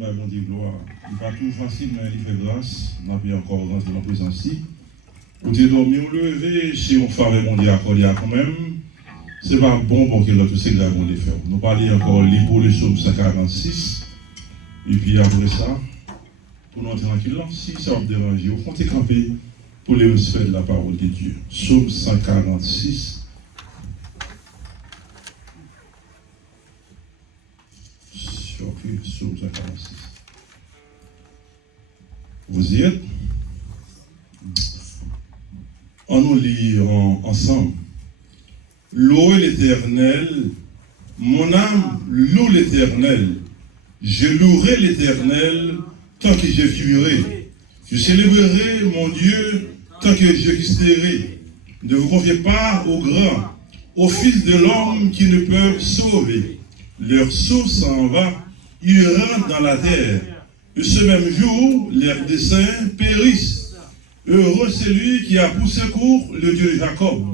bah, bon Dieu, gloire. Il n'est pas tout facile, mais il fait grâce. On a pu encore rentrer dans la présence ici. Pour te dormir ou lever, si on fait mon Dieu accordé quand même, c'est pas bon pour que l'autre c'est là qu'on les fait. Nous parlons encore pour le psaume 146. Et puis après ça, pour nous entrer tranquille, si ça va déranger, on compte camper pour les respects de la parole de Dieu. Psaume 146. Ok, psaume 146. Vous y êtes? On nous lit ensemble. Louez l'Éternel, mon âme loue l'Éternel. Je louerai l'Éternel tant que je vivrai. Je célébrerai mon Dieu tant que je existerai. Ne vous confiez pas aux grands, aux fils de l'homme qui ne peuvent sauver. Leur souffle s'en va, ils rentrent dans la terre. Et ce même jour, leurs desseins périssent. Heureux celui qui a pour secours le Dieu de Jacob,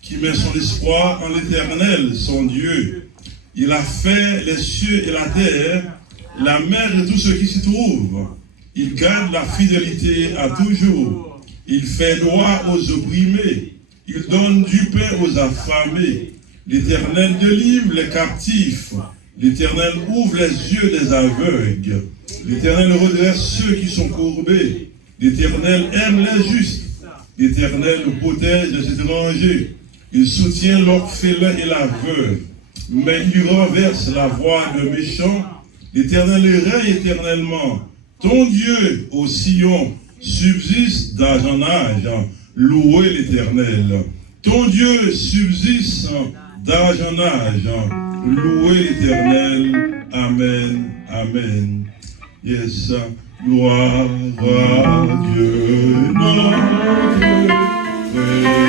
qui met son espoir en l'Éternel, son Dieu. Il a fait les cieux et la terre, la mer et tout ce qui s'y trouve. Il garde la fidélité à toujours. Il fait droit aux opprimés. Il donne du pain aux affamés. L'Éternel délivre les captifs. L'Éternel ouvre les yeux des aveugles. L'Éternel redresse ceux qui sont courbés. L'Éternel aime les justes. L'Éternel protège les étrangers. Il soutient l'orphelin et la veuve. Mais il renverse la voie de méchants. L'Éternel règne éternellement. Ton Dieu, ô Sion, subsiste d'âge en âge. Louez l'Éternel. Ton Dieu subsiste d'âge en âge. Louez l'Éternel. Amen. Amen. Yes. Gloire à Dieu, notre Créateur.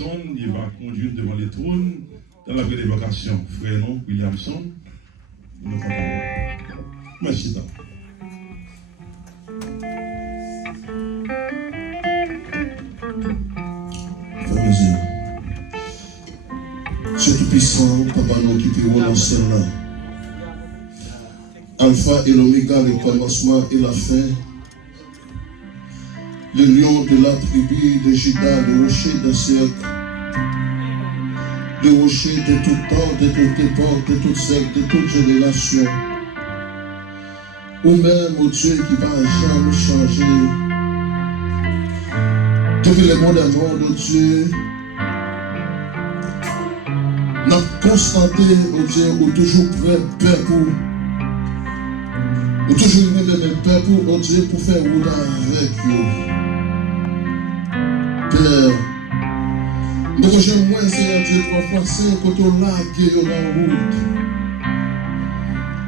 Williamson, il va conduire devant les trônes dans la vraie évocation. Frère non, Williamson, nous comptons. Merci. C'est tout puissant, papa nous qui peut dans celle-là. Alpha et l'oméga, le commencement et la fin. Le lion de la tribu de Juda, le rocher d'un siècle. Le rocher de tout temps, de toute époque, de toute siècle, de toute génération. Ou même, au Dieu qui va jamais changer. Depuis le monde des mondes, oh Dieu, n'a constaté, oh Dieu, ou toujours prêt, Père, ou toujours même Père, oh Dieu, pour faire route avec vous. Père, nous j'aime moins, Seigneur Dieu, 3 fois 5, quand on l'a guéri dans la route.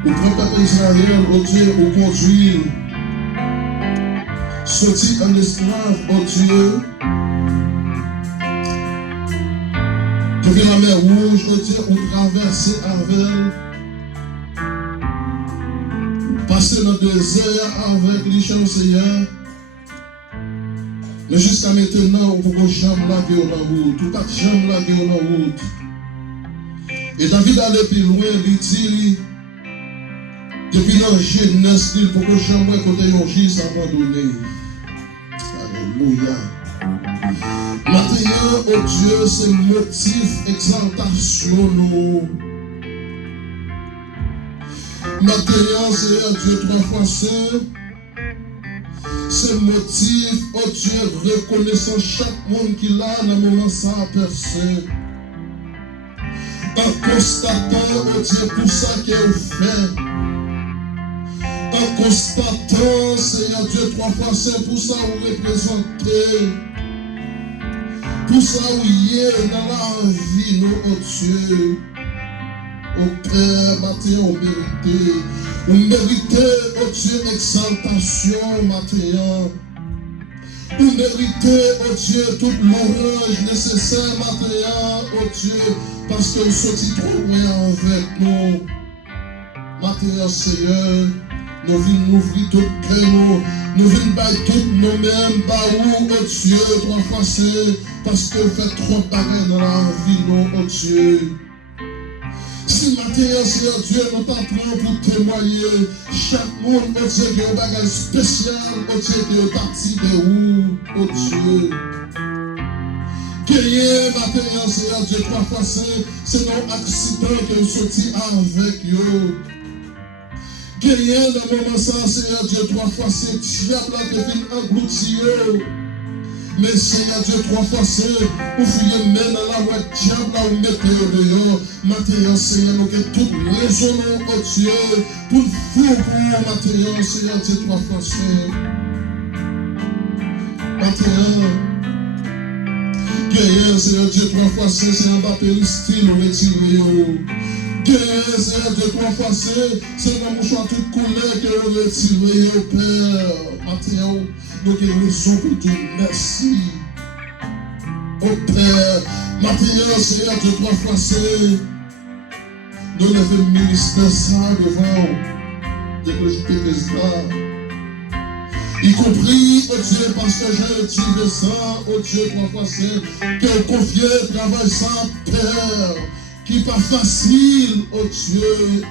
Ou prend papa Israël, oh Dieu, ou conduire. Sorti en esclave, oh Dieu. Depuis la mer rouge, oh Dieu, ou traverser avec. Passer dans le désert avec les champs, Seigneur. Mais jusqu'à maintenant, on peut pas jamais la guerre dans la route. Ou pas jamais la guerre dans la route. Et David allait plus loin, il dit, depuis la jeunesse, il faut que jamais côté yon gis abandonné. Alléluia. Maintenant, oh Dieu, c'est motif exaltation nous. Maintenant, Seigneur Dieu, 3 fois saint. C'est motif, oh Dieu, reconnaissant chaque monde qui l'a dans le moment ça a percé. En constatant, oh Dieu, pour ça qu'il a fait. En constatant, Seigneur Dieu, 3 fois saint, pour ça vous représentez. Pour ça vous y est dans la vie, nous, oh Dieu. Oh Père, maintenant, on mérite. On mérite, oh Dieu, exaltation, maintenant. On mérite, oh Dieu, toute l'orange nécessaire, maintenant, oh Dieu, parce que vous sortez trop loin avec nous. Maintenant, Seigneur, nous venons ouvrir tout cœur, nous venons bailler tout nous-mêmes, oh Dieu, 3 fois c'est parce que vous faites trop de bagages dans la vie, nous, oh Dieu. Si maintenant, Seigneur Dieu, nous t'appelons pour témoigner, chaque monde, oh Dieu, qui a un bagage spécial, oh Dieu, qui est parti de où, oh Dieu. Gagner maintenant, Seigneur Dieu, 3 fois c'est nos accidents que nous sortis avec eux. Gagner dans le moment ça, Seigneur Dieu, 3 fois c'est diable qui vient engloutir. Mais Seigneur Dieu, 3 fois c'est, vous fouillez même dans la voie diable, là vous mettez dehors. Maintenant, Seigneur, nous avons toute raison, oh Dieu, pour vous, maintenant, Seigneur Dieu, 3 fois c'est. Maintenant, guerrier, Seigneur Dieu, 3 fois c'est un baptême style, retiré. Guerrier, Seigneur Dieu, 3 fois c'est un mouchoir toute couleur que vous retirez, oh Père. Maintenant, nous avons raison pour dire merci. Oh Père, maintenant, Seigneur Dieu, 3 fois c'est. Nous devons ministrer ça devant l'écologie président. Y compris, oh Dieu, parce que j'ai dit ça, oh Dieu, 3 fois c'est, que confier le travail sans Père, qui n'est pas facile, oh Dieu,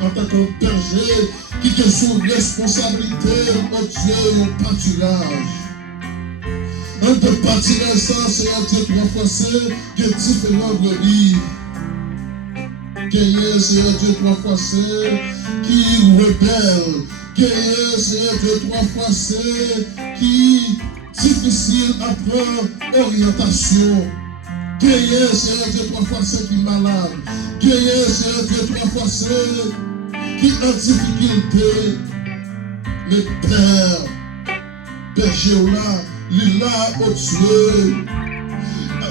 en tant que berger, qui est sous responsabilité, oh Dieu, au pâturage. Un peu pâturage, ça, c'est Dieu, 3 fois c'est, que différents brebis. Gagner, c'est Dieu, 3 fois c'est, qui rebelle. Gagner, c'est Dieu, 3 fois c'est, qui difficile à prendre orientation. Gagner, c'est Dieu, 3 fois c'est, qui malade. Gagner, c'est Dieu, 3 fois c'est, qui en difficulté. Mais Père, berger là, il là, oh Dieu,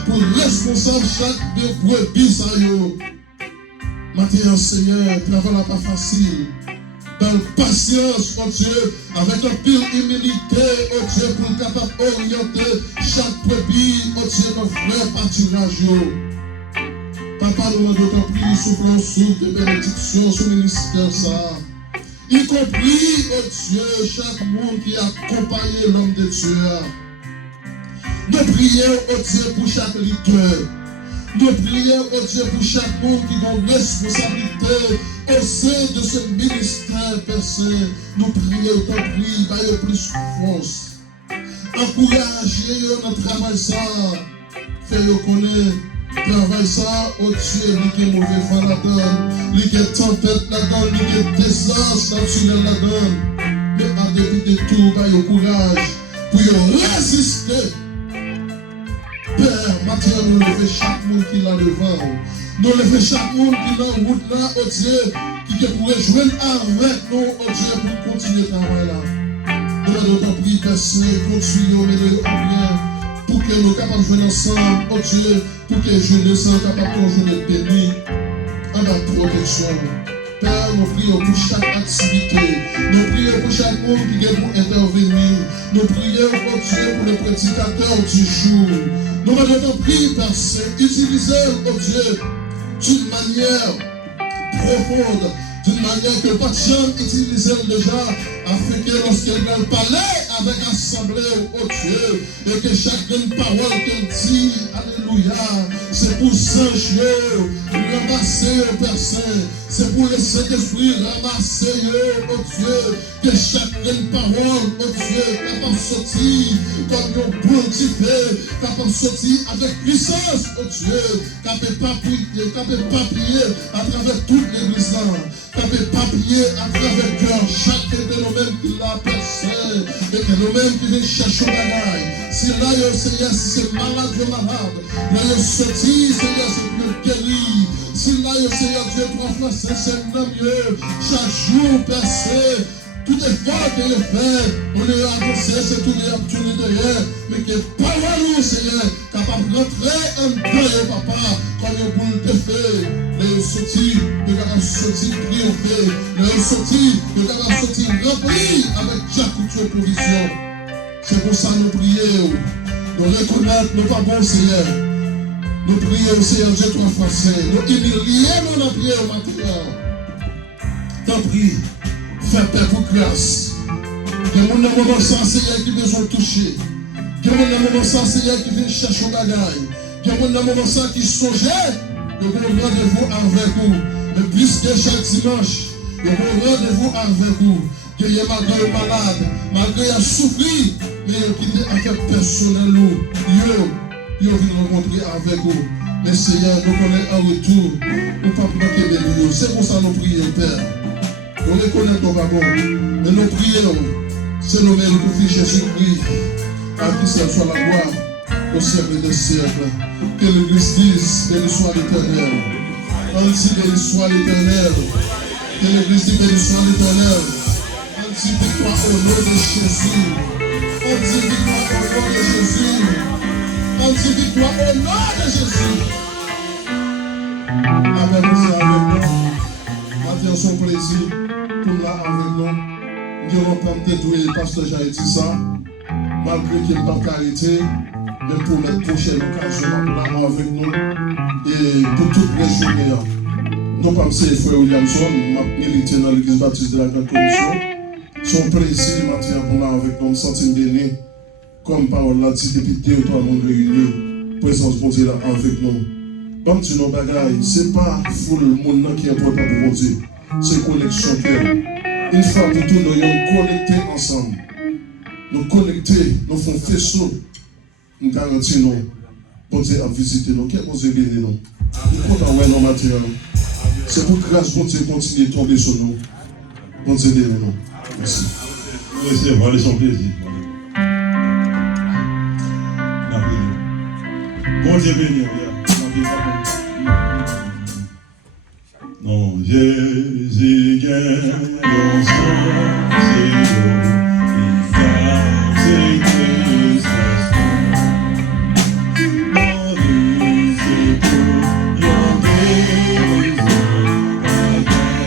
pour responsable chaque de brebis, ça y est. Maintenant, Seigneur, travail n'est pas facile. dans patience, oh Dieu, avec un pile humilité, oh Dieu, pour capable orienter chaque brebis, oh Dieu, dans vrai pâturage. Papa, nous demandons plus souffle en souffle de bénédiction sur le ministère, ça. Y compris, oh Dieu, chaque monde qui a accompagné l'homme de Dieu. Nous prions, oh Dieu, pour chaque leader. Nous prions, oh Dieu, pour chaque monde qui a une responsabilité au sein de ce ministère, Père Saint. Nous prions, t'en prie, par plus force. Encouragez notre travail, ça. Fais-le connaître. Travail ça, oh Dieu, lui qui est mauvais vent la donne, lui qui est tempête la donne, lui qui est désastre naturel la donne. Mais en dépit de tout, par le courage, pour résister. Père, maintenant nous levons chaque monde qui est là devant. Nous levons chaque monde qui est dans la route là, oh Dieu, qui pourrait joindre avec nous, oh Dieu, pour continuer le travail là. Nous allons prier, Père Saint, continuons, mais en bien. Pour que nous soyons capables de jouer ensemble, oh Dieu, pour que les jeunes soient capables de jouer bénis en la protection. Père, nous prions pour chaque activité, nous prions pour chaque monde qui vient pour intervenir, nous prions, oh Dieu, pour le prédicateur du jour. Nous allons prier, Père Saint, utilisez, oh Dieu, d'une manière profonde, d'une manière que pas de gens utilisent déjà, afin que lorsqu'elle vient parler avec l'assemblée, oh Dieu, et que chaque parole qu'elle dit, alléluia, c'est pour Saint-Dieu, ramasser au Père Saint, c'est pour le Saint-Esprit, ramasser, oh Dieu, que chaque parole, oh Dieu, capable de sortir comme un bon petit peu, capable de sortir avec puissance, oh Dieu, capable de papiller à travers toute l'église là, capable de papiller à travers le cœur, chaque de nous-mêmes qui l'a personne, et que nous-mêmes qui viennent chercher au bagaille. Si là, yo Seigneur, si c'est malade, yo malade, là, yo sorti, Seigneur, c'est plus guéri. Si là, yo Seigneur, Dieu, 3 fois, c'est mieux, chaque jour, percé. Tout effort que je fais, on est avancé, c'est tout les derrière, mais que parole nous, Seigneur, capable de rentrer en dedans, papa, comme une boule de feu, les sortis, les capables de sortir triompher, les sortis, les capables de sortir remplis avec chaque couture de provision. C'est pour ça que nous prions, nous reconnaître nos pas bons, Seigneur. Nous prions, Seigneur Dieu, 3 fois saint, nous humilions nos prières matérielles. T'en prie. Fais paix pour grâce. Il y a un moment sans Seigneur qui besoin de toucher. Il y a un moment sans Seigneur qui vient chercher au bagaille. Il y a un moment sans qui songeait. Il y a un rendez-vous avec vous. Mais puisque chaque dimanche, il y a un rendez-vous avec vous. Il y a malgré malade, malgré il a souffert, mais il a quitté affaire personnelle. Il vient rencontrer avec vous. Mais Seigneur, nous connaissons en retour. Nous ne pouvons pas manquer de nous. C'est pour ça que nous prions, Père. Nous reconnaissons pas bon, mais nous prions, c'est nous mêmes pour faire Jésus-Christ, à qui seul soit la gloire au siècle des siècles. Que l'Église dise, béni soit l'Éternel. On dit béni soit l'Éternel. Que l'Église dise, béni soit l'Éternel. On dit victoire au nom de Jésus. On dit victoire au nom de Jésus. On dit victoire au nom de Jésus. Amen, vous êtes avec nous. Matin, son plaisir. Pour là avec nous, nous avons comme détruit le pasteur j'ai dit ça, malgré qu'il n'y ait pas de qualité, mais pour mettre prochaine occasion pour là avec nous et pour toute les journées. Nous sommes ces frères Williamson, milité dans l'église baptiste de la Grande Commission. Son plaisir matin pour là avec nous, me sentir béni, comme parole l'a dit depuis 2 ou 3 mois réunis, présence pour Dieu là avec nous. Comme tu nos bagailles, ce n'est pas full le monde qui est important pour Dieu. C'est connexion qu'elle. Une fois pour tout, nous sommes connectés ensemble. Nous connectés, nous faisons faisceau. Nous garantissons, pour Dieu à visiter nous. Quel bon Dieu béni nous. Nous comptons ouais nos matériels. C'est pour grâce, bon Dieu, continuer de tomber sur nous. Bon Dieu béni nous. Merci. Oui, c'est vrai, son plaisir. Bon Dieu béni. Non, Jésus gagne son Seigneur, il garde ses tristesses. Non, c'est pour yon guérison, la guerre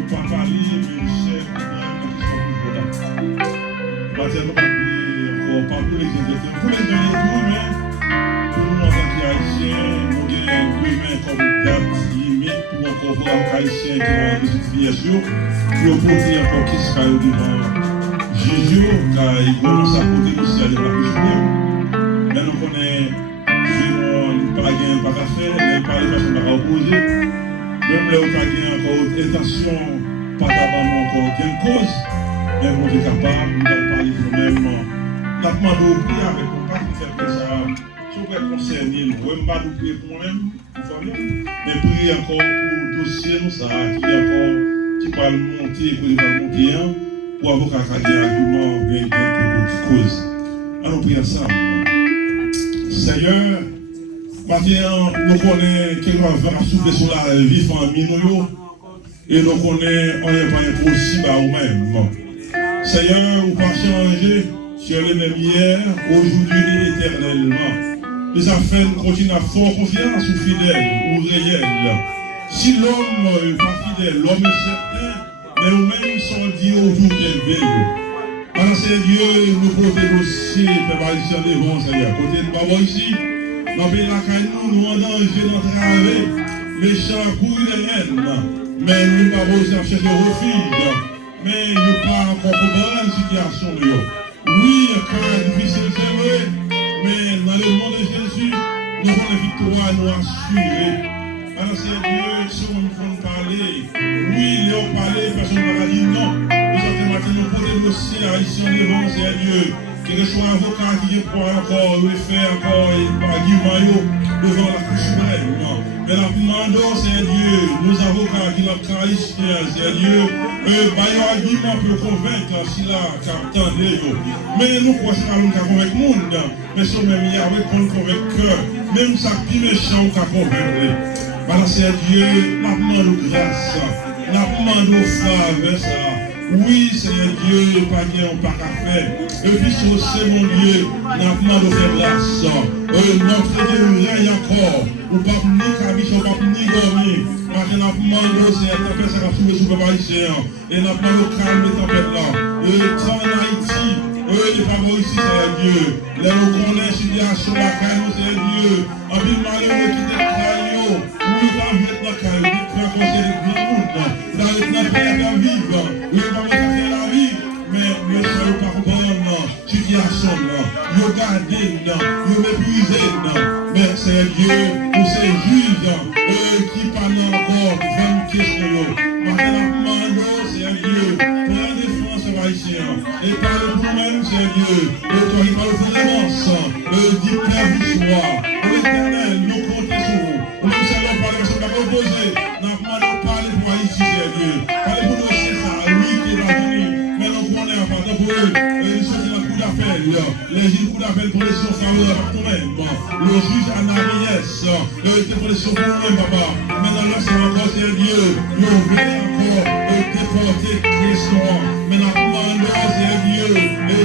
ou pas parler, mais chef, qui sont plus importants. Maintenant, pas pour les gens, pour les gens, pour nous en tant qu'Haïtiens, nous avons une comme date limite pour encore voir Haïtiens qui ont des situations, pour porter encore qui sera devant Jésus, car il commence à porter aussi à l'époque. Mais nous connaissons, nous pas gagner, pas faire, nous pas les personnes pas opposer. Même là où nous avons encore intention, pas d'avoir encore aucune cause, mais nous sommes capables de parler de nous-mêmes. Nous avons demandé avec mon père qui fait ça. Si vous êtes concerné, nous ne pouvons pas nous prier pour nous-mêmes, pour famille, mais prier encore pour le dossier, nous, ça, qui va monter, pour monter, pour avoir un argument, une cause. Alors, prions ensemble. Seigneur, maintenant, nous connaissons qu'il va souffler sur la vie famille, et nous connaissons on n'est pas impossible à nous-mêmes. Seigneur, vous pas changer sur les mêmes hier, aujourd'hui et éternellement. Les affaires continuent à faire confiance ou fidèle ou réel. Si l'homme n'est pas fidèle, l'homme est certain, mais nous-mêmes sommes dit autour qu'elle veille. Alors c'est Dieu nous porter aussi, Père Haïtien devant Seigneur. Côté de Baba ici, dans le pays de la Caille, nous en danger d'entraver les champs courir les haines. Mais nous ne pouvons pas chercher refuge. Mais nous ne pas encore pour bonne situation. Oui, quand difficile, c'est vrai. Mais dans le nom de Jésus, nous avons la victoire à nous assurer. Alors c'est Dieu, si on nous fait parler, oui, ils ont parlé, personne ne va dire non. Nous avons maintenant pour des dossiers haïtiens devant, c'est Dieu. Quel que soit l'avocat qui est pour encore, le faire encore, et par argument devant la Cour suprême. Mais la demandons, c'est Dieu, nos avocats qui l'ont haïtien, c'est Dieu, par argument peut convaincre si là, qu'attendez. Mais nous croyons que nous convaincre le monde, mais si même il y a avec qu'on convainc cœur, même ça qui méchant qu'on convaincre. Voilà, c'est Dieu, la demande grâce, la demande faveur, ça. Oui, Seigneur Dieu, pas qu'il n'y ait pas qu'à faire. Et puis, c'est mon Dieu, la demande de faiblesse. Notre Dieu règne encore. Ou pas ni cabiche, ou pas ni dormir. Maintenant, la demande, c'est la tempête, ça va trouver sous le haïtien. Et la demande calme, la tempête là. Tant en Haïti, les parents ici, c'est Dieu. Les nous connaissent, situation, la caille, c'est Dieu. En plus, malheureux qui déclarent, oui, la vie est la caille, qui fait conseiller de grand monde. Dans le pays à vivre. Oui, on va faire la vie, mais ne soyez pas bonne situation. Vous gardez, vous méprisez. Mais c'est Dieu, pour ces juges qui parlent encore 20 questions. Maintenant, c'est Dieu, pour la défense haïtienne. Et par le nous-mêmes, c'est Dieu. Et toi, il parle pour l'avance. Dit Père du soir. Pour l'éternel, nous comptons sur vous. Nous allons parler, nous sommes pas opposés. Nous allons parler pour Haïti, c'est Dieu. Parlez pour nous, c'est ça. Oui, qui est venu. Mais nous prenons pas de pour eux. Ils sont dans le coup d'appel. Les coups d'appel pour les sons favorables pour nous-mêmes. Le juge Ananias, était pour les sons pour nous-mêmes, papa. Maintenant, là, c'est encore, c'est Dieu. Nous venons encore déporter Christ. Mais la commande, c'est Dieu. Et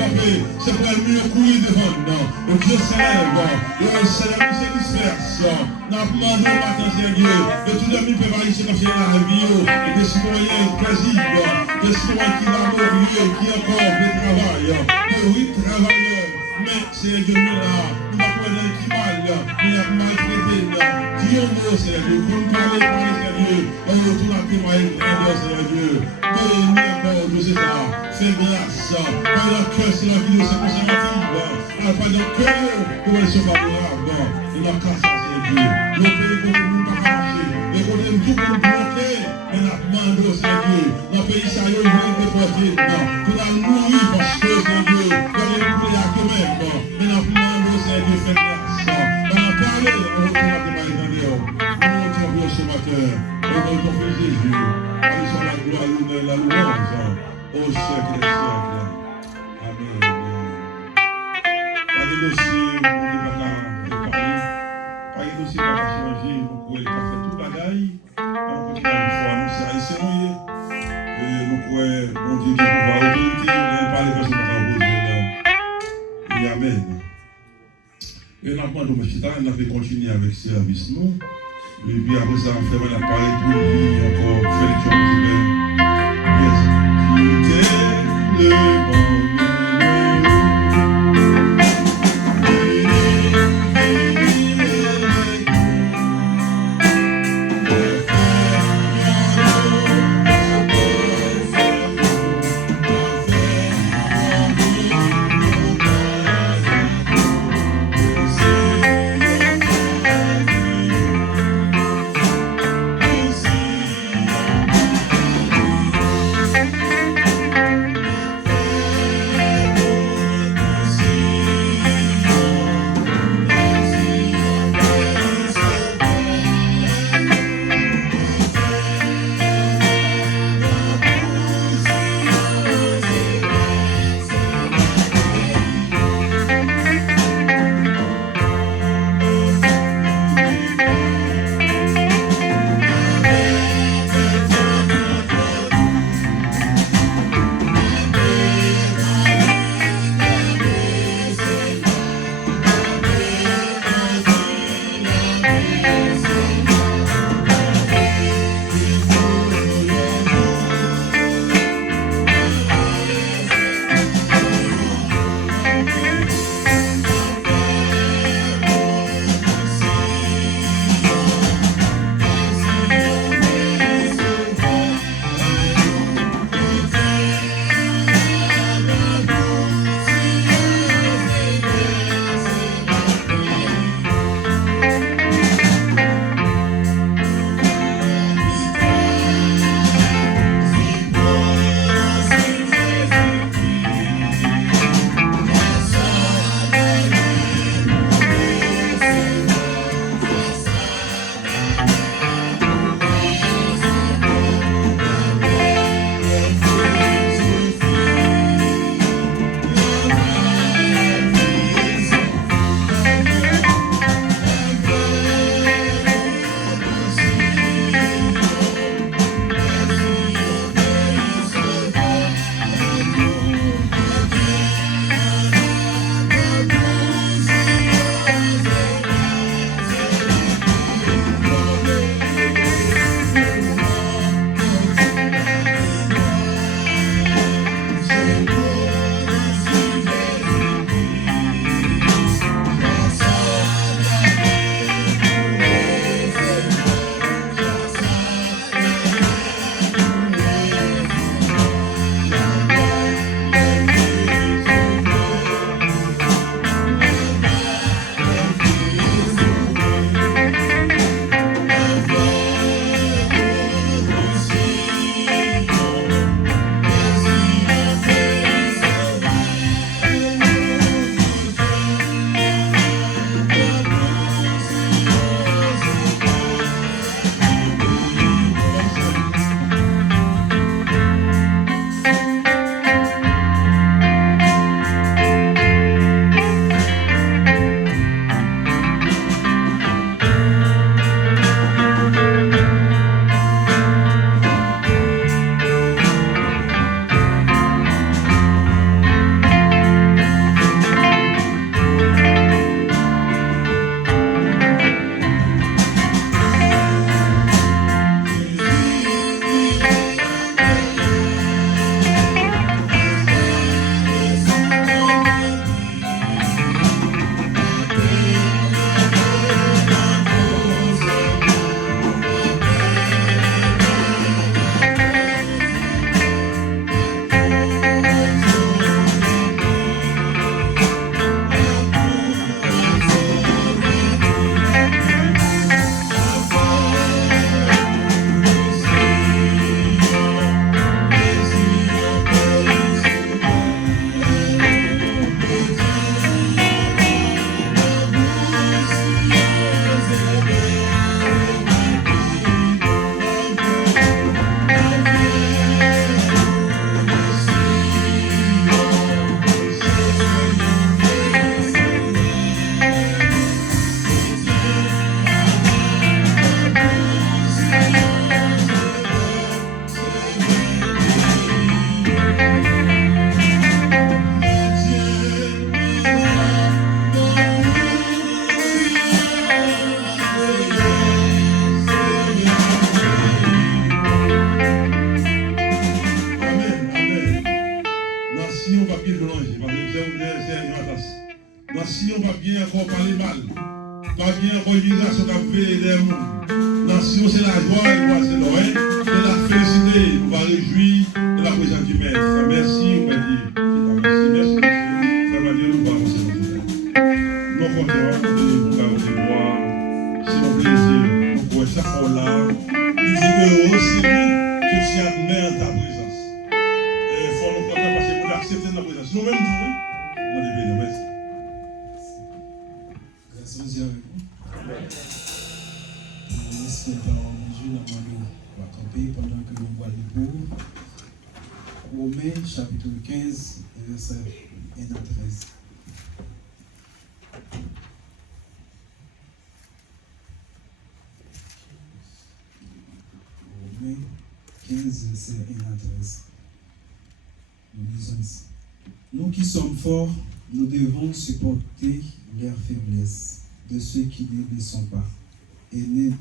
camper. C'est pour le mieux courir devant nous. Dieu s'élève. Le Seigneur qui se disperse. Nous demandons maintenant, c'est Dieu. Et tout le monde peut voir ici comme c'est la vie. Et des citoyens paisibles. Des citoyens qui laborient, qui encore des travailleurs. Oui, travailleurs. Mais c'est Dieu là. Nous ne pouvons pas qui mal. Nous avons maltraité. Dis-nous, c'est Dieu. Pour nous parler, c'est Dieu. Tout la témoigne, c'est Dieu. Bénis encore, nous c'est ça. Faiblesse. Pas dans le cœur, c'est la vie de ce conservative. Pas dans le cœur, pour les choses favorables. Et la casse, c'est Dieu. Le pays qu'on ne peut pas marcher. Et qu'on aime tout pour nous bloquer. Et la demande, c'est Dieu. Dans le pays, ça y est, il va être déporté. Pour la nourrir parce que c'est Dieu. Dans les coups, il y a que même. Et la demande, c'est Dieu, faiblesse. On a parlé, on retourne à témoigner dans les hommes. Nous retrouvons ce matin. On va confie Jésus. Allez sur la gloire, l'honneur, la louange. Au siècle des siècles. Amen. Pas de dossier, on ne peut pas parler. Pas de dossier, on va changer. Vous pouvez faire tout le bagaille. On continue une fois, nous, c'est haïtien. Nous pouvons, on dit qu'il faut avoir autorité, mais pas les personnes qui vont poser. Et amen. Et nous avons demandé continuer avec ce service, nous. Et puis après ça, on fait un appareil pour lui, encore, faire encore parler mal. Pas bien encore immigration qui a fait des mondes. Nation, c'est la joie, c'est l'oreille. C'est la félicité. On va réjouir de la présence du Maître. Merci, on va dire. Merci, merci. Ça va dire, nous allons avancer dans le nous comptons de vous garder de gloire. C'est un plaisir. Nous pouvons chaque fois là. Il dit que aussi que tu admets ta présence. Il faut nous compter parce que pour accepter notre présence. Nous-mêmes, nous, on est bénis. Merci. Grâce aux yeux avec vous. Nous laissons la parole de Dieu dans le monde va camper pendant que nous voyons les pauvres. Romains chapitre 15, verset 1 à 13. Romains 15, verset 1 à 13. Nous lisons ici. Nous qui sommes forts, nous devons supporter leurs faiblesses de ceux qui ne le sont pas et ne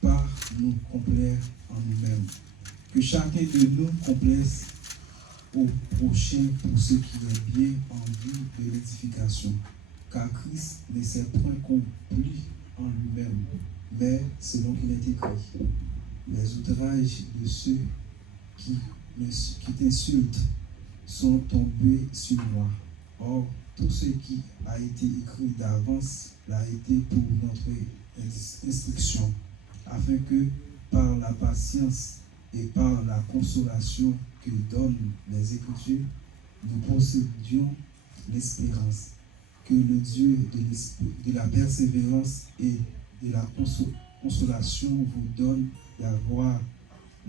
pas nous complaire en nous-mêmes. Que chacun de nous complaise au prochain pour ce qui est bien en vue de l'édification. Car Christ ne s'est point compris en lui-même, mais selon qu'il est écrit, les outrages de ceux qui t'insultent sont tombés sur moi. Or, tout ce qui a été écrit d'avance l'a été pour notre instruction, afin que par la patience et par la consolation que donnent les Écritures, nous possédions l'espérance. Que le Dieu de la persévérance et de la consolation vous donne d'avoir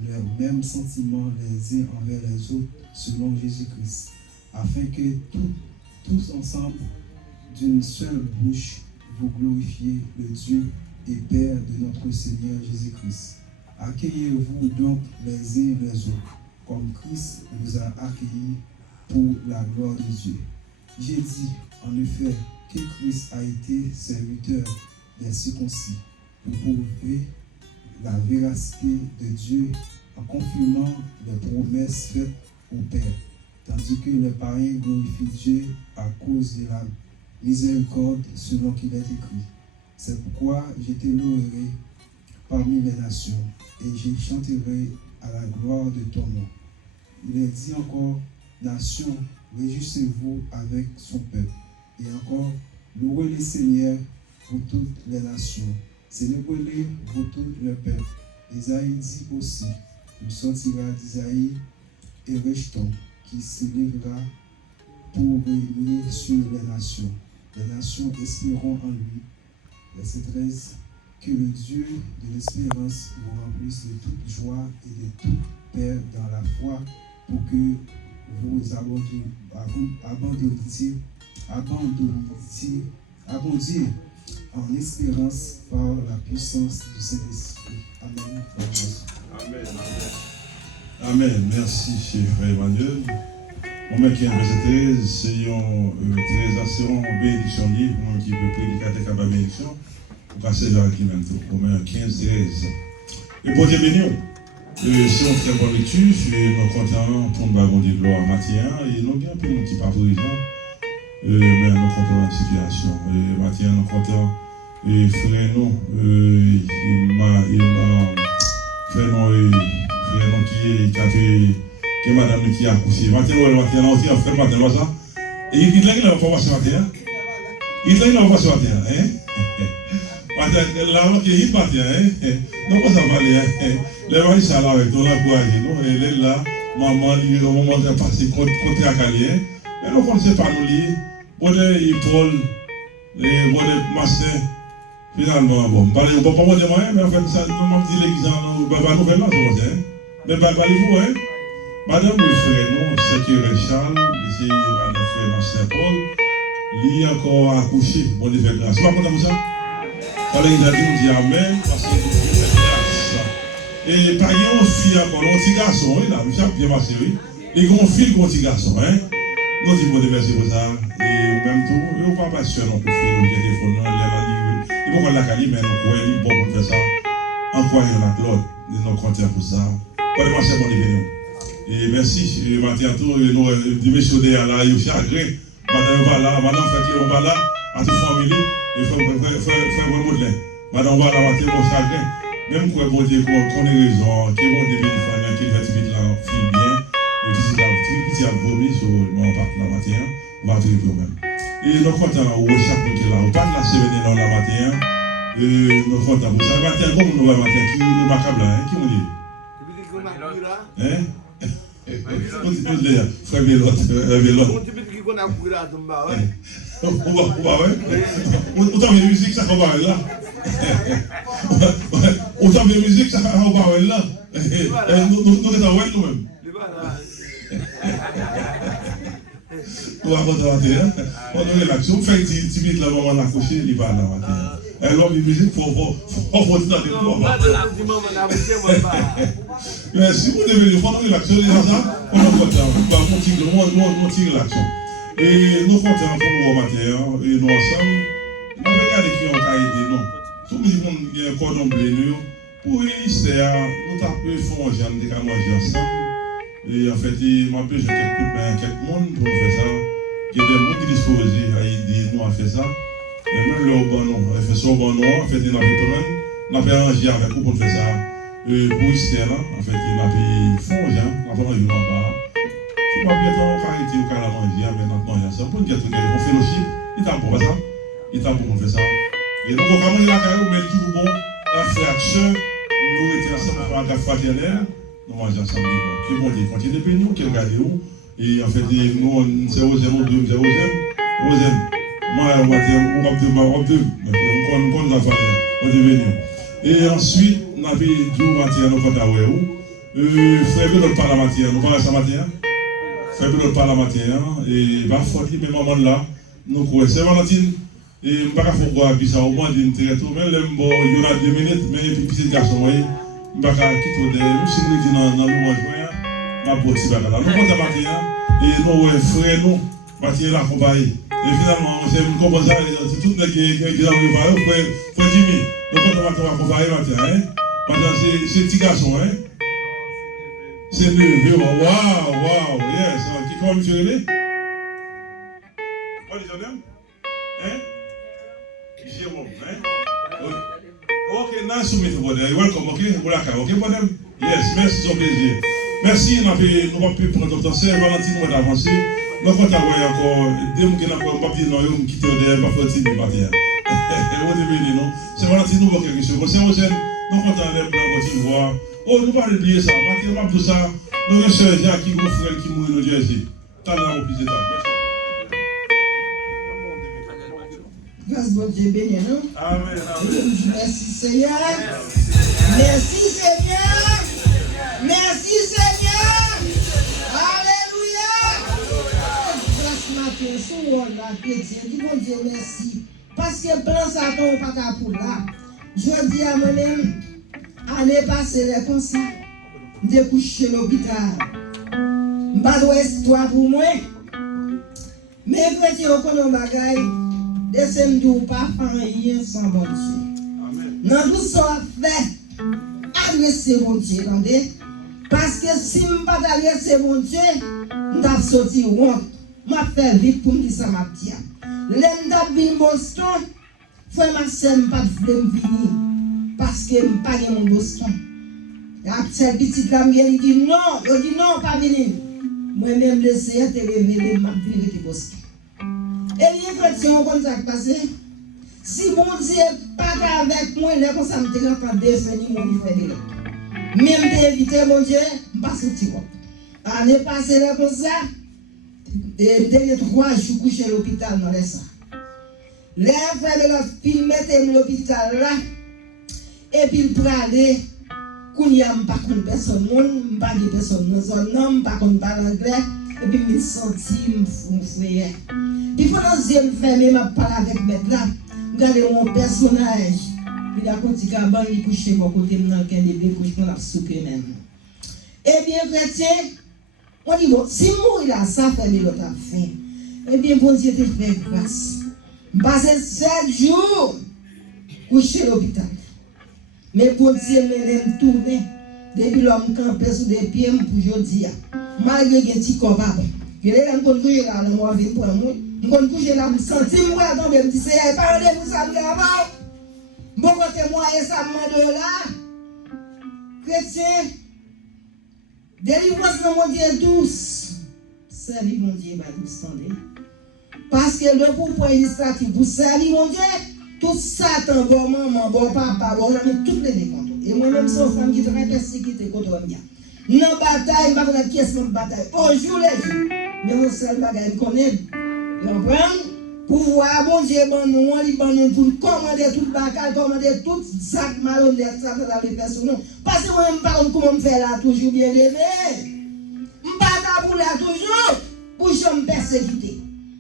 leurs mêmes sentiments les uns envers les autres selon Jésus-Christ, afin que tous ensemble, d'une seule bouche, vous glorifiez le Dieu et Père de notre Seigneur Jésus-Christ. Accueillez-vous donc les uns les autres, comme Christ vous a accueillis pour la gloire de Dieu. J'ai dit, en effet, que Christ a été serviteur des circoncis pour prouver la véracité de Dieu en confirmant les promesses faites au Père, tandis que les païens glorifient Dieu à cause de la miséricorde selon qu'il est écrit. C'est pourquoi je te louerai parmi les nations et je chanterai à la gloire de ton nom. Il est dit encore, nations, réjouissez-vous avec son peuple. Et encore, louez le Seigneur pour toutes les nations. Célébrez-le pour tout le peuple. Isaïe dit aussi, il sortira d'Isaïe et rejeton, qui s'élèvera pour régner sur les nations. Les nations espéreront en lui. Verset 13. Que le Dieu de l'espérance vous remplisse de toute joie et de toute paix dans la foi, pour que vous abondiez en espérance par la puissance du Saint-Esprit. Amen. Amen. Amen. Merci, cher frère Emmanuel. Moi, qui est verset 13, c'est une très assurante bénédiction libre, moi qui peux prédicater la bénédiction, pour passer vers le même tour. Romains 15, 13. Et pour Dieu béni, c'est une très bonne lecture, nous sommes contents pour nous avoir de gloire matin, et nous bien pour nous qui pas président, mais nous comprenons la situation. Matin, nous sommes contents, et frère nous, qui madame qui a accouché. Matin, on aussi a fait matin, ça. Et il a une formation matin. Il a une formation matin, hein? Matin, là, qui est matin, hein? Non, pas ça va aller, les maris, ça là, avec ton encouragé, non? Elle est là, maman, il est au moment de passer côté à Calais. Mais nous, on ne sait pas nous lire. Bon, Paul, bon, Massin, finalement, bon, pas moi de moi, mais en fait, ça, nous m'avons dit l'exemple, nous faisons là, mais pas vous, hein? Madame le frère, non, c'est que Charles, c'est Madame frère Marcel Paul, lui encore accouché, bon Dieu fait grâce. Vous pas content pour ça? Alors il a dit, on dit Amen, parce que Dieu fait grâce. Et par exemple, on fille encore, un petit garçon, oui, là, ça bien marché, oui. Et on fille un petit garçon, hein. Nous disons, bon Dieu merci pour ça. Et même tout, on ne peut pas passionner, on peut faire, on peut téléphone, on l'air il faut qu'on la calme, mais on peut aller bon pour faire ça. Encore la Claude, nous comptons pour ça. Bon Dieu merci, bon Dieu. Et merci, Mathieu, nous, messieurs, là, il y a chagrin. Madame va là, madame fait qu'il va là. à toute famille, et frère Modelin. Madame va la matin, mon chagrin. Même quoi, bon Dieu, qu'on ait raison, qui bon Dieu, famille, qui va tout là, file bien, le petit a vomi sur mon part la matin, on va trouver le même. Et nous comptons au chaque qui est là, au pas de la semaine dans la matin, nous comptons pour ça. Le matin, comme nous va matin, qui est macabre là, qui on dit? Hein? Frère Vélotte. On va, ouais. Autant de musique, ça va là. Autant de musique, ça va là. Nous sommes ouais nous-mêmes. On va rentrer là. On a l'action. On fait une petite minute là, on va l'accrocher, il va là matin. Alors, la musique, il faut dire des fois. Merci, vous devez faire l'action, les gens, on est content. On tire l'action. Et nous comptons pour nous au matin, et nous ensemble, nous avons regardé qui ont aidé, non. Tout le monde a un cordon bleu, pour Easter, nous tapons fond, j'ai amené qu'à manger ensemble. Et en fait, je m'appelle quelques coups de main à quelques monde pour faire ça. Il y a des gens qui sont disposés à aider nous à faire ça. Et même le bon nom, on fait ça au bon nom, en fait, on a fait arranger avec vous pour faire ça. Pour Easter, en fait, on a fait fond, on a fait arranger là-bas. Si on a bien temps, on a arrêté au cas de manger avec notre manger. C'est pour dire que on fait le chiffre, il t'a pour ça. Il t'a pour faire ça. Et donc, on va manger la carrière, on met toujours bon, on fait action, nous étions ensemble pour un café fraternel, nous mangeons ensemble. Qui bon Dieu, quand il est béni, qui regarde où. Et en fait, nous, c'est aux zèmes, moi, on va dire, on va faire. Et ensuite, on a fait du matin, nous comptons à où. Frère Belot par la matière, nous parlons ça matin. Frère Belot par la matière, et va faut dire, mais moment là, nous croyons. C'est Valentine, et je ne sais pas si vous avez ça au moins d'une traite, mais il y a 2 minutes, mais puis petit garçon, vous voyez, je ne sais pas quitter, même si vous dites dans le louange, je vais vous dire, nous comptons à matin, et nous, frère, nous, matin là, compagnie. Et finalement, c'est une composante, c'est tout le monde qui est dans le parole, faut Jimmy. Donc, on va comparer maintenant, maintenant, c'est un petit garçon, hein. C'est neveu, wow, yes. Qui comme monsieur René? What is your name? Hein? Jérôme, hein? Ok, nice to meet you, brother. You're welcome, ok? Ok, brother? Yes, merci, c'est un plaisir. Merci, nous n'avons pas pu prendre notre temps. C'est Valentine, on va avancer. Nous comptons encore, dès que nous avons pas dit non, nous quittons derrière, pas faire de partir. C'est Valentine, nous avons quelque chose. C'est aux jeunes, nous comptons dans votre voix. Oh, nous ne pouvons pas oublier ça. Nous avons tout ça. Nous avons un soeur qui est mon frère qui mourit au Jersey. T'as l'air au plus d'état. Grâce bon Dieu béni, non? Amen. Merci Seigneur. Merci Seigneur. Merci Seigneur. Alléluia. Grâce matin, souvent la chrétien, dis bon Dieu merci. Parce que plan Satan pas qu'à pour là. Je dis à moi-même, année passée, les comme ça, je couché à l'hôpital. Je n'ai pas d'histoire pour moi. Mais chrétiens, on connaît un bagage. De ce que pas rien sans bon Dieu. Dans tout ça fait, adresser bon Dieu, attendez. Parce que si je ne pas adresser bon Dieu, je vais sortir honte. Je vais faire vite pour me dire ça m'a dit. L'homme de Boston, frère ma soeur, je ne pas venir. Parce que je ne pas mon Boston. Cette petite dame qui dit non, je dis non, pas venir. Moi-même, le Seigneur te révélé, je vais venir de Boston. Et les chrétiens ont comme ça passé. Si mon Dieu n'est pas avec moi, il est comme ça, je ne peux pas définir mon frère de l'autre. Même d'éviter mon Dieu, je ne peux pas sortir. L'année passée, il est comme ça. Et dernier 3 jours, je couché à l'hôpital dans les sangs. Les frères de l'autre, ils mettent l'hôpital là. Et puis ils prennent aller. Quand il n'y a pas de personne, je ne pas de personne dans son nom, je ne pas de anglais. Et puis je me sens mon frère. Il faut dans deuxième fermé, je parle avec maître là. Regardez mon personnage. Il a continué à ban, il couche mon côté, dans le bébé, couche mon souper même. Eh bien, chrétien, on dit bon, si mourir là, ça fait l'autre fin. Eh bien, bon Dieu te fait grâce. Passé 7 jours, couché à l'hôpital. Mais bon Dieu me tourné. Depuis l'homme campé sous des pieds pour aujourd'hui. Malgré que petit corps, il est un peu là, dans moi, pour moi. Je vais coucher là, je me sens, moi, donc, je me dis, c'est pas rendez-vous samedi avant. Bon, côté moi, et ça me là. Chrétien, délivrance dans mon Dieu tous. Servir mon Dieu, va tous tendre. Parce que le pouvoir administratif, pour servir mon Dieu, tout Satan, bon maman, bon papa, bon ami, toutes les décomptes. Et moi-même, c'est une femme qui est très persécutée contre moi. Dans la bataille, je ne sais pas qui est dans la bataille. Au jour les jours. Mais mon seul bagage, je connais. Vous comprenez? Pouvoir, bon Dieu, bon nous, on bon pour commander tout le bagage, commander tout sac malhonnête, ça fait la personne. Parce que moi, je ne sais pas comment me faire là, toujours bien aimé. Je ne sais pas pour là, toujours, pour me persécuter.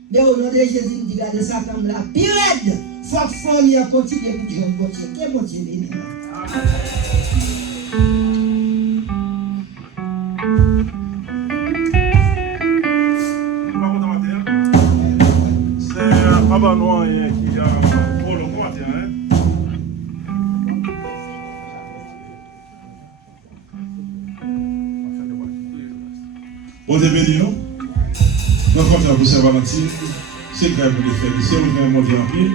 Mais au nom de Jésus, il dit, regardez ça comme la pire. Il faut que la famille continue pour Dieu. Que bon Dieu bénisse. C'est Abba Noir qui a pour le matin. Bon début, non? Nous comptons pour Saint-Valentin. C'est le cas pour les faire. C'est le même mondial en pile.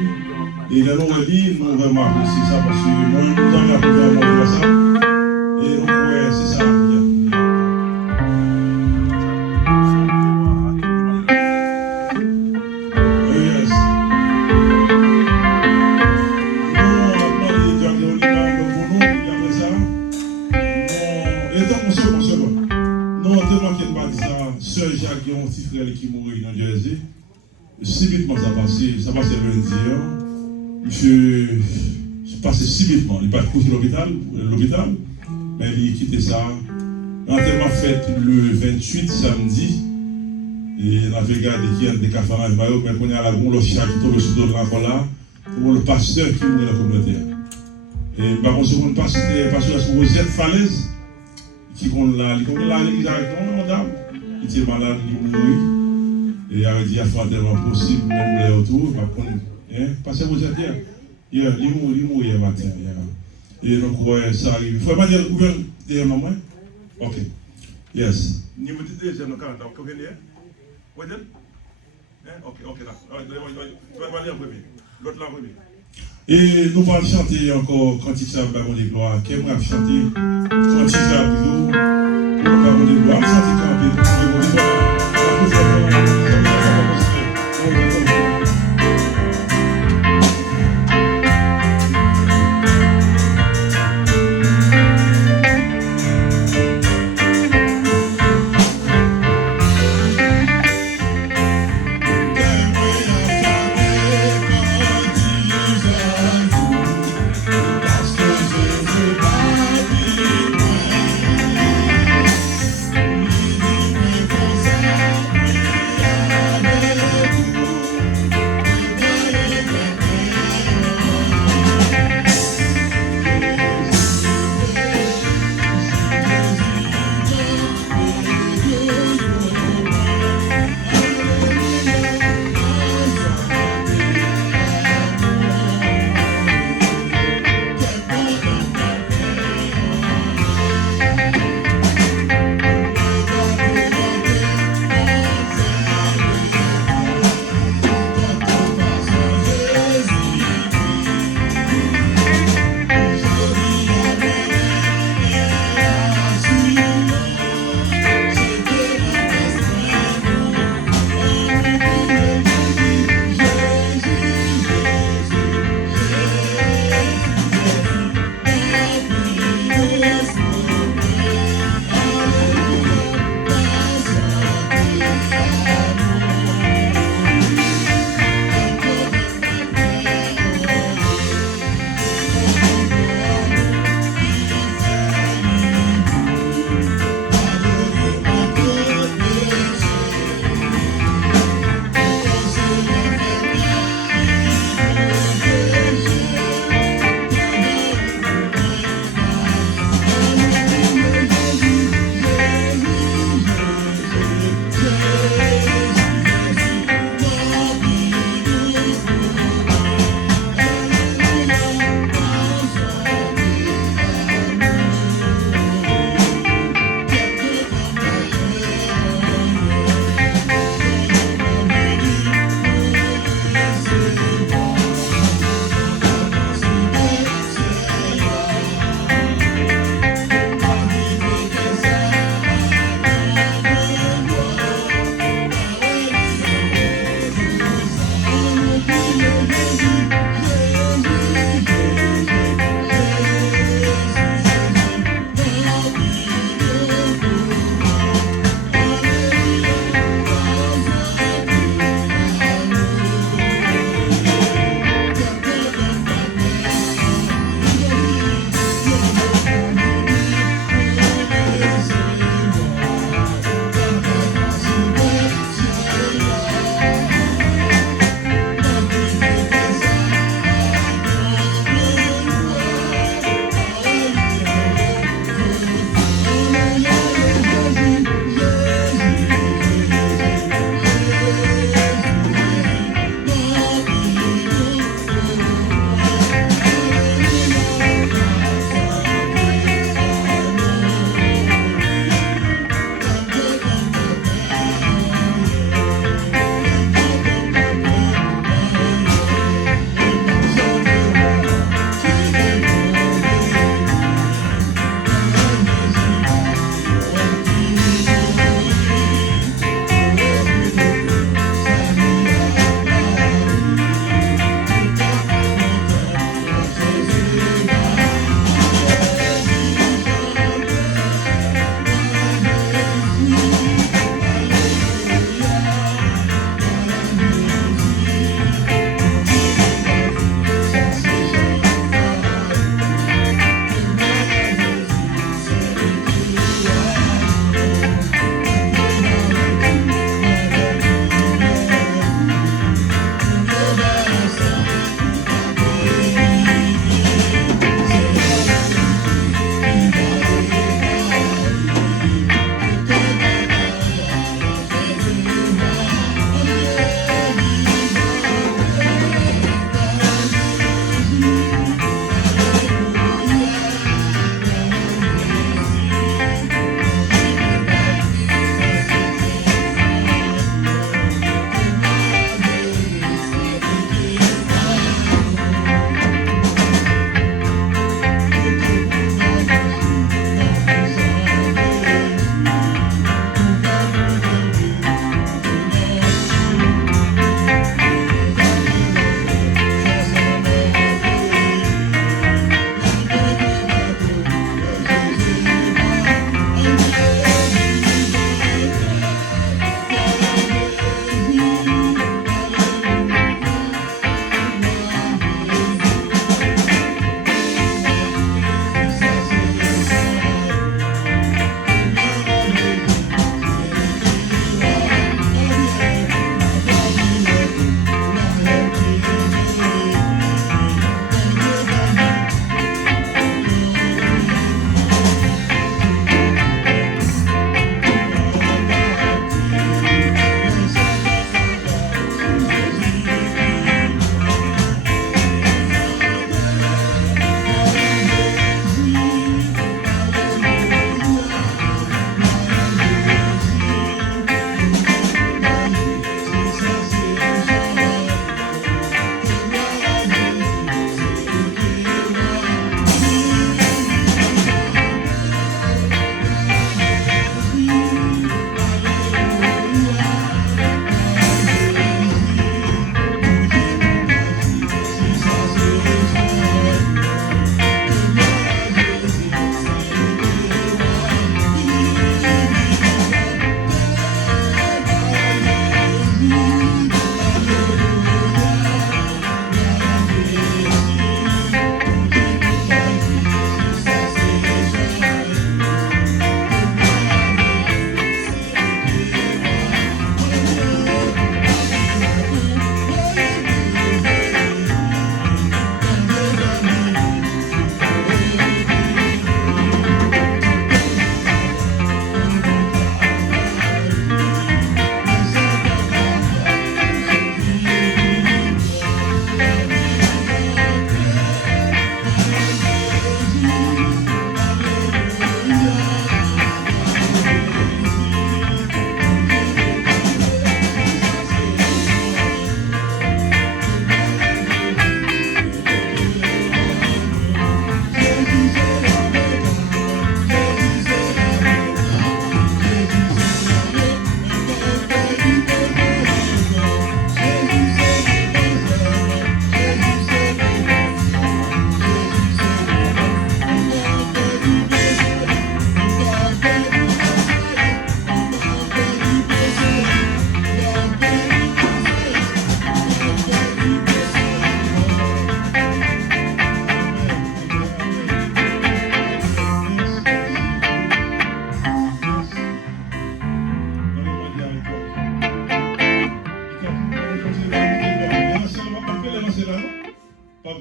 Et là, nous dit, nous vraiment apprécier ça parce que moi, nous avons appris à monter ça. Et nous, ouais, c'est ça. Qui mourit dans Jersey. Subitement ça passait lundi. Monsieur passé subitement. Il n'est pas couché à l'hôpital, mais il a quitté ça. L'enterrement fait le 28 samedi. Et on avait gardé qui a des cafards mais on a la le chat qui tombe sur l'enfant là, pour le pasteur qui mourit dans la communauté. Et par contre, on passe sur Rosette Falaise, qui est là, l'église il était malade, il mourit. Et il a dit, il faut tellement possible, même les autour, parce que vous êtes bien. Il mourit le matin. Et donc, ça arrive. Il faut pas dire, vous venez derrière moi? Ok. Yes. Niveau de deuxième, le Canada, vous venez? Vous venez? Ok, là. Je vais aller en premier. L'autre là en premier. Et nous allons chanter encore quand il s'appelle Baron des Gloires. Qui aimerait chanter quand il s'appelle Baron des Gloires? Chanter quand il s'appelle Baron des Gloires. Parce que je veux pas vivre.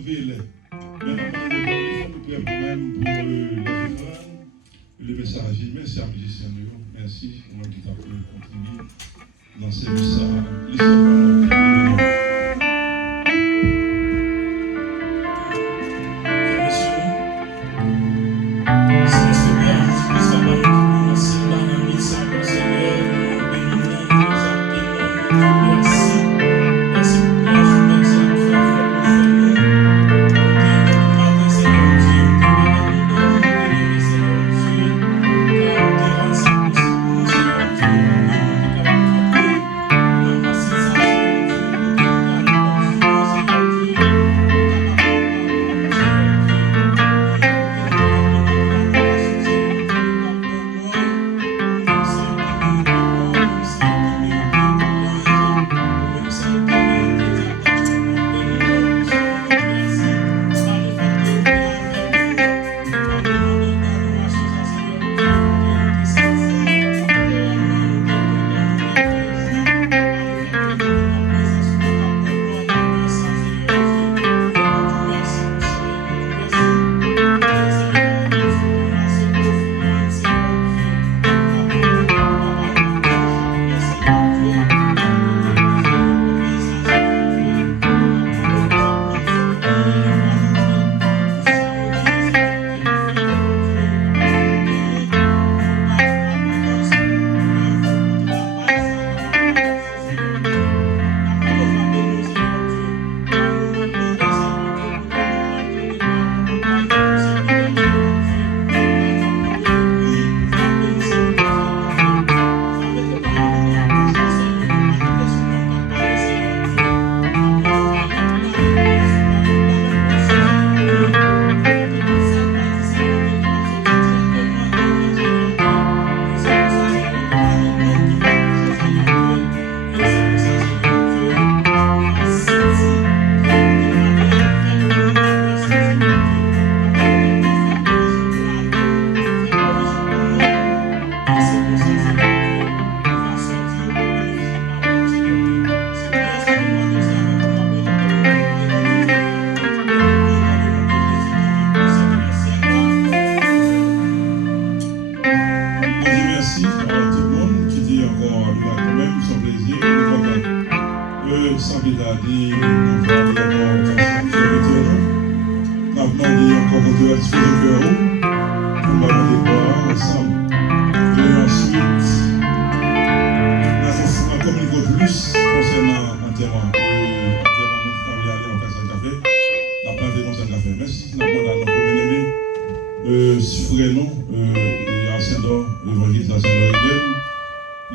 enlever-les. Mais nous prions quand même pour les offrandes, les messagers. Merci à musiciens. Merci pour moi qui t'a contribué dans ces messages.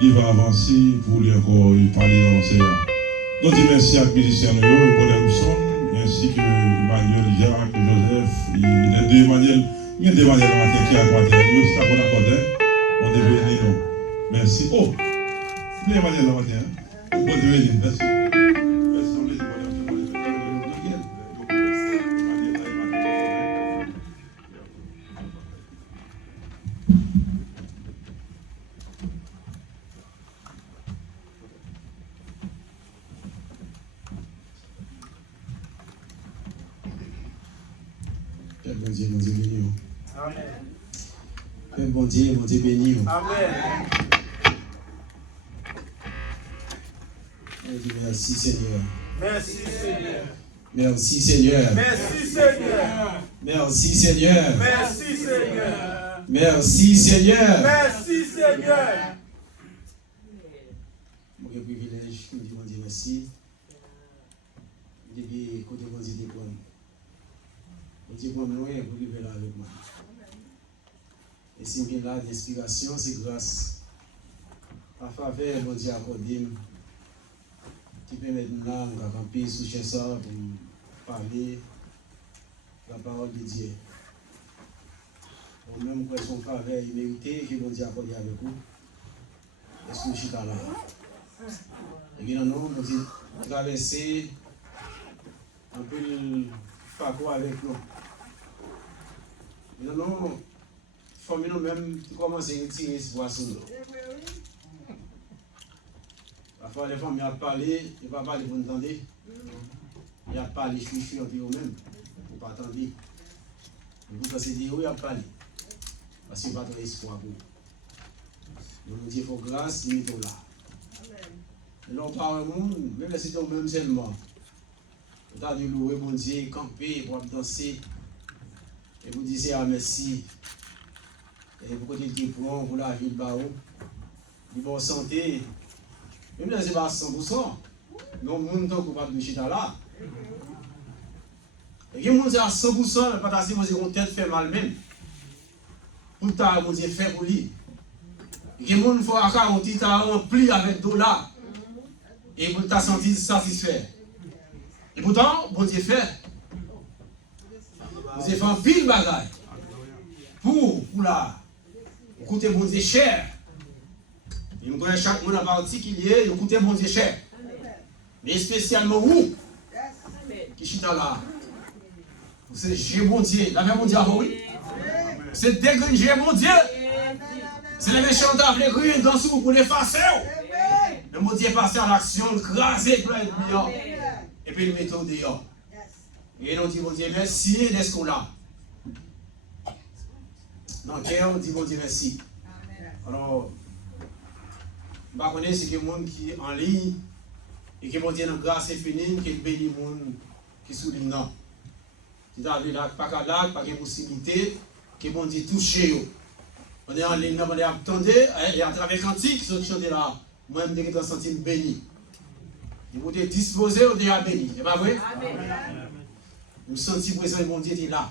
Il va avancer pour lui encore parler dans l'océan. Donc, merci à musiciens, Bonelson, ainsi que Emmanuel, Jacques, Joseph, les deux Emmanuel. Il y a des Emmanuel qui a accordé. C'est à qu'on accorde. On devait venir. Merci. Oh, les Emmanuel le matin. On devait venir. Merci. Bon Dieu béni. Amen. Merci Seigneur. Merci Seigneur. Merci Seigneur. Merci Seigneur. Merci Seigneur. Merci Seigneur. Merci Seigneur. Merci Seigneur. Mon privilège, je dis merci. Je dis côté bon Dieu pour moi. Je dis pour moi, vous vivez là avec moi. Et si bien là, l'inspiration, c'est grâce à faveur mon Dieu accordé, qui permet de nous camper sous chez ça pour parler la parole de Dieu. Au même que son faveur mérité que mon Dieu accordé avec vous, est-ce que nous sommes là? Et bien non, nous dit traverser un peu le parcours avec nous. Mais non, il faut nous-mêmes commencer à retirer ce poisson. Parfois, les femmes, ils ont parlé, ils ne vont pas parler pour nous entendre. Ils ont parlé, je suis entre eux-mêmes. pas attendre. Vous pensez dire oui, à parler. Parce qu'il n'y a pas d'espoir pour vous. Nous disons, il faut grâce, limitons là. Et là, on parle au monde, même si c'est au même seulement. Vous avez dû louer mon Dieu, camper, pour danser. Et vous disiez, ah merci. Et vous côté qui prend pour la vie de Bao. Vous bonne santé. Même si ce n'est pas 100%. Non, le monde est capable de chita là. Et qui monde à 100%, mais pas assez, vous avez tête fait mal même. Pour ta, mon Dieu, fait pour lui. Et qui monde faut à 40 ans, rempli avec $. Et pour ta senti satisfait. Et pourtant, bon Dieu fait. Vous avez fait un pile bagaille. Pour la. Vous coûtez bon Dieu cher. Et nous connaissons chaque monde en particulier, vous coûtez bon Dieu cher. Mais spécialement vous, qui chita là. C'est Dieu mon Dieu. La même mon Dieu, oui. C'est dégringer mon Dieu. C'est les méchants d'avler griller dans sous pour l'effacer. Le mon Dieu est passé en action, craser plein de millions. Et puis il met au dehors. Et on dit mon Dieu merci d'être qu'on là. Dans le cœur, on dit mon Dieu merci. Alors, je ne connais pas si il y a des gens qui sont en ligne et qui mon Dieu dans grâce infinie, qui bénit les gens qui sont soulignent. Si tu as vu là, pas de possibilité, que mon Dieu touche. On est en ligne, on est attendez, et à travers cantique, ceux qui sont là, moi-même, je me sens béni. Et vous êtes disposé, on est béni. C'est pas vrai? Je me sens présent et mon Dieu est là.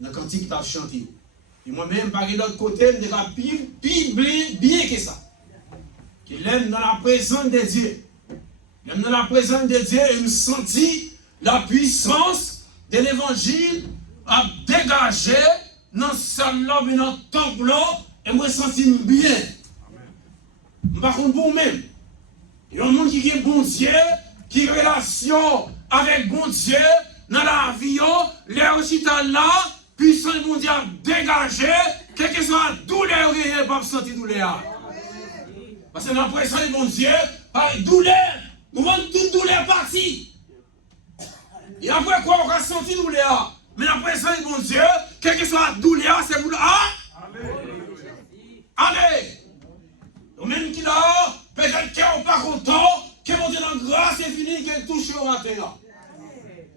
Dans le cantique, tu as chanté. Et moi-même, par l'autre côté, je suis bien que ça. Qu'il aime dans la présence de Dieu. Il aime dans la présence de Dieu et me sentit la puissance de l'évangile à dégager dans salle là, dans le temple et me sentir bien. Par contre, vous-même, il y a un monde qui est bon Dieu, qui a une relation avec bon Dieu dans la vie, les aussi là, puissant bon Dieu dégager, quelle que soit la douleur, il ne peut pas sentir douleur. Parce que dans la présence de mon Dieu, par douleur, nous avons toute douleur partie. Et après quoi, on va sentir douleur. Mais dans la présence de mon Dieu, quelle que soit la douleur, c'est pour allez! Nous-mêmes qui là, peut-être qu'on n'est pas content, que mon Dieu dans grâce est fini, qu'elle touche au matin.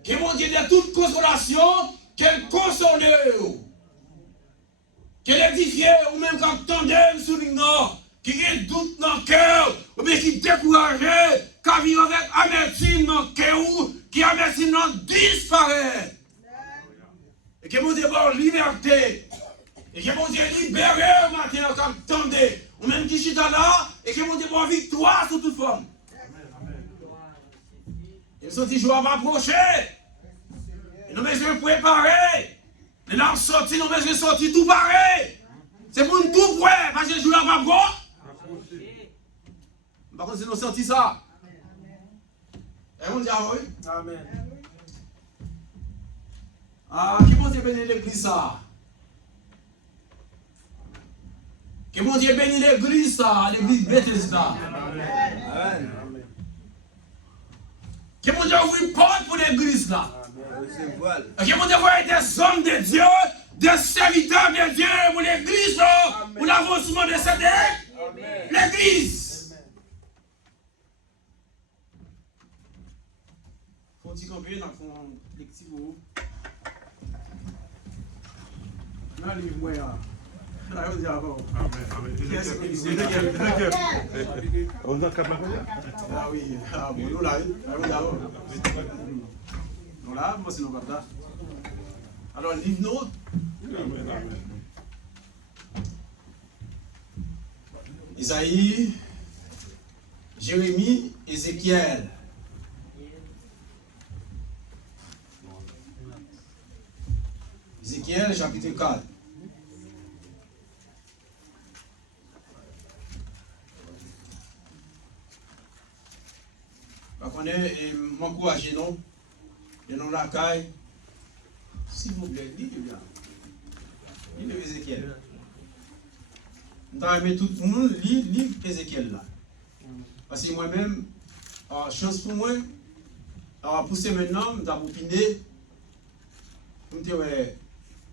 Que mon Dieu de toute consolation, qu'elle console, qu'elle édifie, ou même quand tandem sur le nord, qui a doute dans le cœur, ou bien qui décourage, qui vit avec amertume dans le cœur, qui amertume dans disparaît. Et que mon Dieu va liberté. Et que mon Dieu libère au matin comme tendez. Ou même qui chita là, et que mon Dieu va victoire sous toute forme. Et me senti joie m'approcher. Et nous mettons préparer. Les larmes sorties, nous mettons sorties tout pareil. C'est pour nous tout prêt, parce que je joue à ma voix. Par contre, c'est nous senti ça. Et on dit ah oui. Amen. Ah, qui mon Dieu bénit l'église ça? Que mon Dieu bénit l'église ça, l'église Bethesda. Amen. Que mon Dieu ouvre une porte pour l'église là. Que mon Dieu voit des hommes de Dieu, des serviteurs de Dieu pour l'église là, pour l'avancement de cette l'église. Faut-il camper dans le petit groupe? Là, livre-moi là. On a capable. Ah oui, ah bon, nous là, nous là, moi c'est nos papas. Alors, livre-nous. Isaïe, Jérémie, Ézéchiel. Ézéchiel, chapitre 4. On est m'encourager, non? Et non la caille. S'il vous plaît, lisez bien. Lisez Ézéchiel. Nous avons tout le monde lire Ézéchiel là. Parce que moi-même, chance pour moi, pousser maintenant, nous avons opiné. Nous te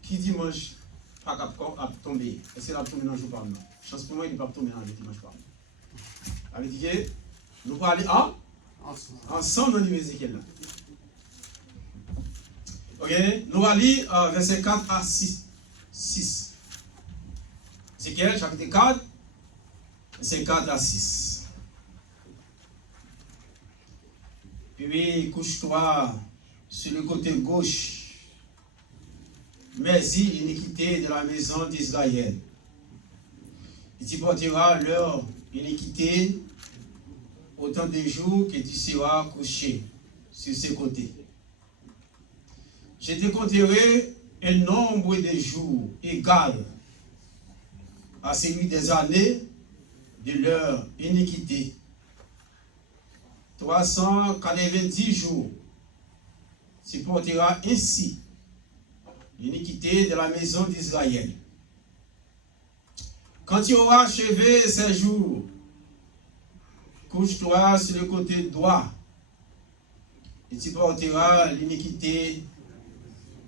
qui dimanche pas à tomber. Est-ce qu'il a tombé dans le jour par nous? Chance pour moi, il ne va pas tomber dans le dimanche par nous. Ça veut dire que nous allons aller ensemble dans l'Évêque Ézéchiel. Ok, nous allons lire verset 4 à 6. Ézéchiel, chapitre 4, verset 4 à 6. Puis couche-toi sur le côté gauche, mais l'iniquité de la maison d'Israël. Et tu porteras leur iniquité autant de jours que tu seras couché sur ces côtés. Je te compterai un nombre de jours égal à celui des années de leur iniquité. 390 jours. Tu porteras ainsi l'iniquité de la maison d'Israël. Quand tu auras achevé ces jours, couche-toi sur le côté droit et tu porteras l'iniquité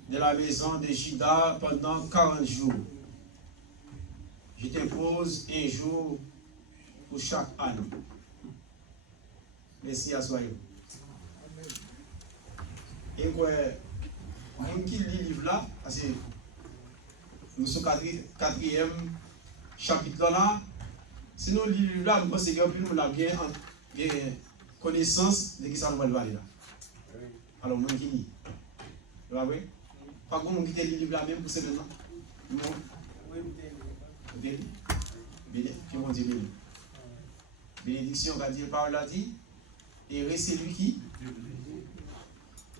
de la maison de Juda pendant 40 jours. Je t'impose un jour pour chaque année. Merci à soi. Et quoi, on qui lit le livre là, parce que nous sommes quatrième chapitre là, si nous lisons le livre là, nous pensons que nous avons bien connaissance de ce que ça nous va aller là. Alors, nous qui lit. Vous voyez? Pas comme on qui lit le livre là même pour ces maintenant. Non. Bien. Bien. Qui vont dire bien. Bénédiction, on va dire, parole a dit. Et c'est lui qui.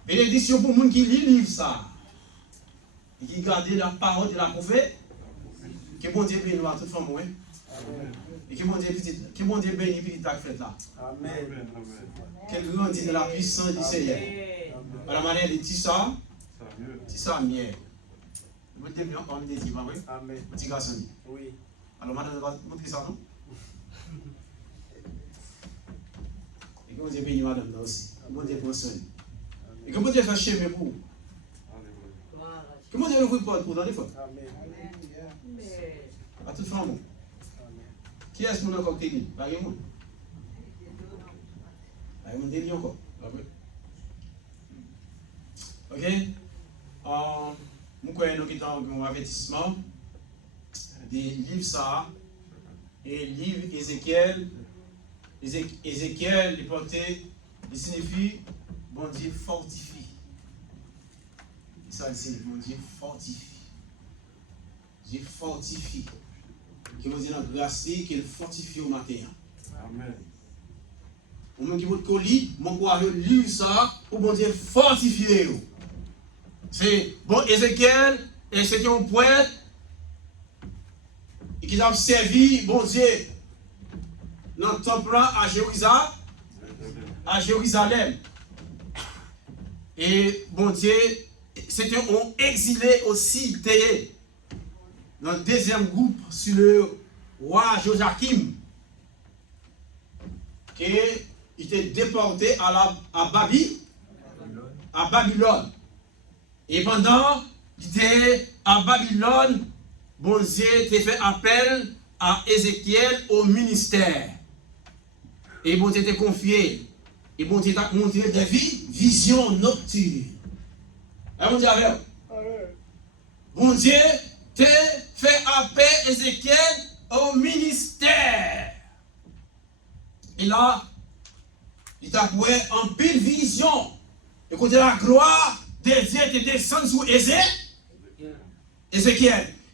Bénédiction pour les gens qui lit le livre ça. Et qui garde la parole de la prophète. Que bon Dieu bénisse à toute femme. Et que bon Dieu bénisse petite fête là. Amen. Qu'elle grandit de la puissance du Seigneur. À la manière de Tissa. Tissa mieux. Vous êtes bien en désir, oui? Amen. Petit garçon. Oui. Alors madame, on va montrer ça, non? Et que bon Dieu bénisse madame là aussi. Bon Dieu prend soin. Et que bon Dieu fasse chemin pour vous. Que bon Dieu ouvre porte pour dans les fois. Amen. À toute femme. Qui est-ce qu'on a encore télé? Pas de monde. Pas de monde télé encore. Ok? Nous avons un avertissement des livres ça et livre Ézéchiel. Ézéchiel, il signifie bon Dieu fortifie. Ça signifie bon Dieu fortifie. Dieu fortifie. Que bon Dieu a grâce qu'il fortifie au matin. Amen. Au moment qui vous colis, mon quoi livre ça pour bon Dieu fortifier. C'est bon Ézéchiel et c'est un poète et qui a servi bon Dieu dans le temple à Jérusalem. Et bon Dieu, c'était un exilé aussi dans le deuxième groupe sur le roi Joachim qui était déporté à Babylone. Et pendant qu'il était à Babylone, bon Dieu t'a fait appel à Ézéchiel au ministère. Et bon Dieu t'a confié. Et bon Dieu t'a montré des visions nocturnes. Et bon Dieu avec vous. Bon Dieu t'a fait appel à Ézéchiel au ministère. Et là, il t'a trouvé en pile vision. Écoutez, la gloire de Dieu te descend sur Ézéchiel.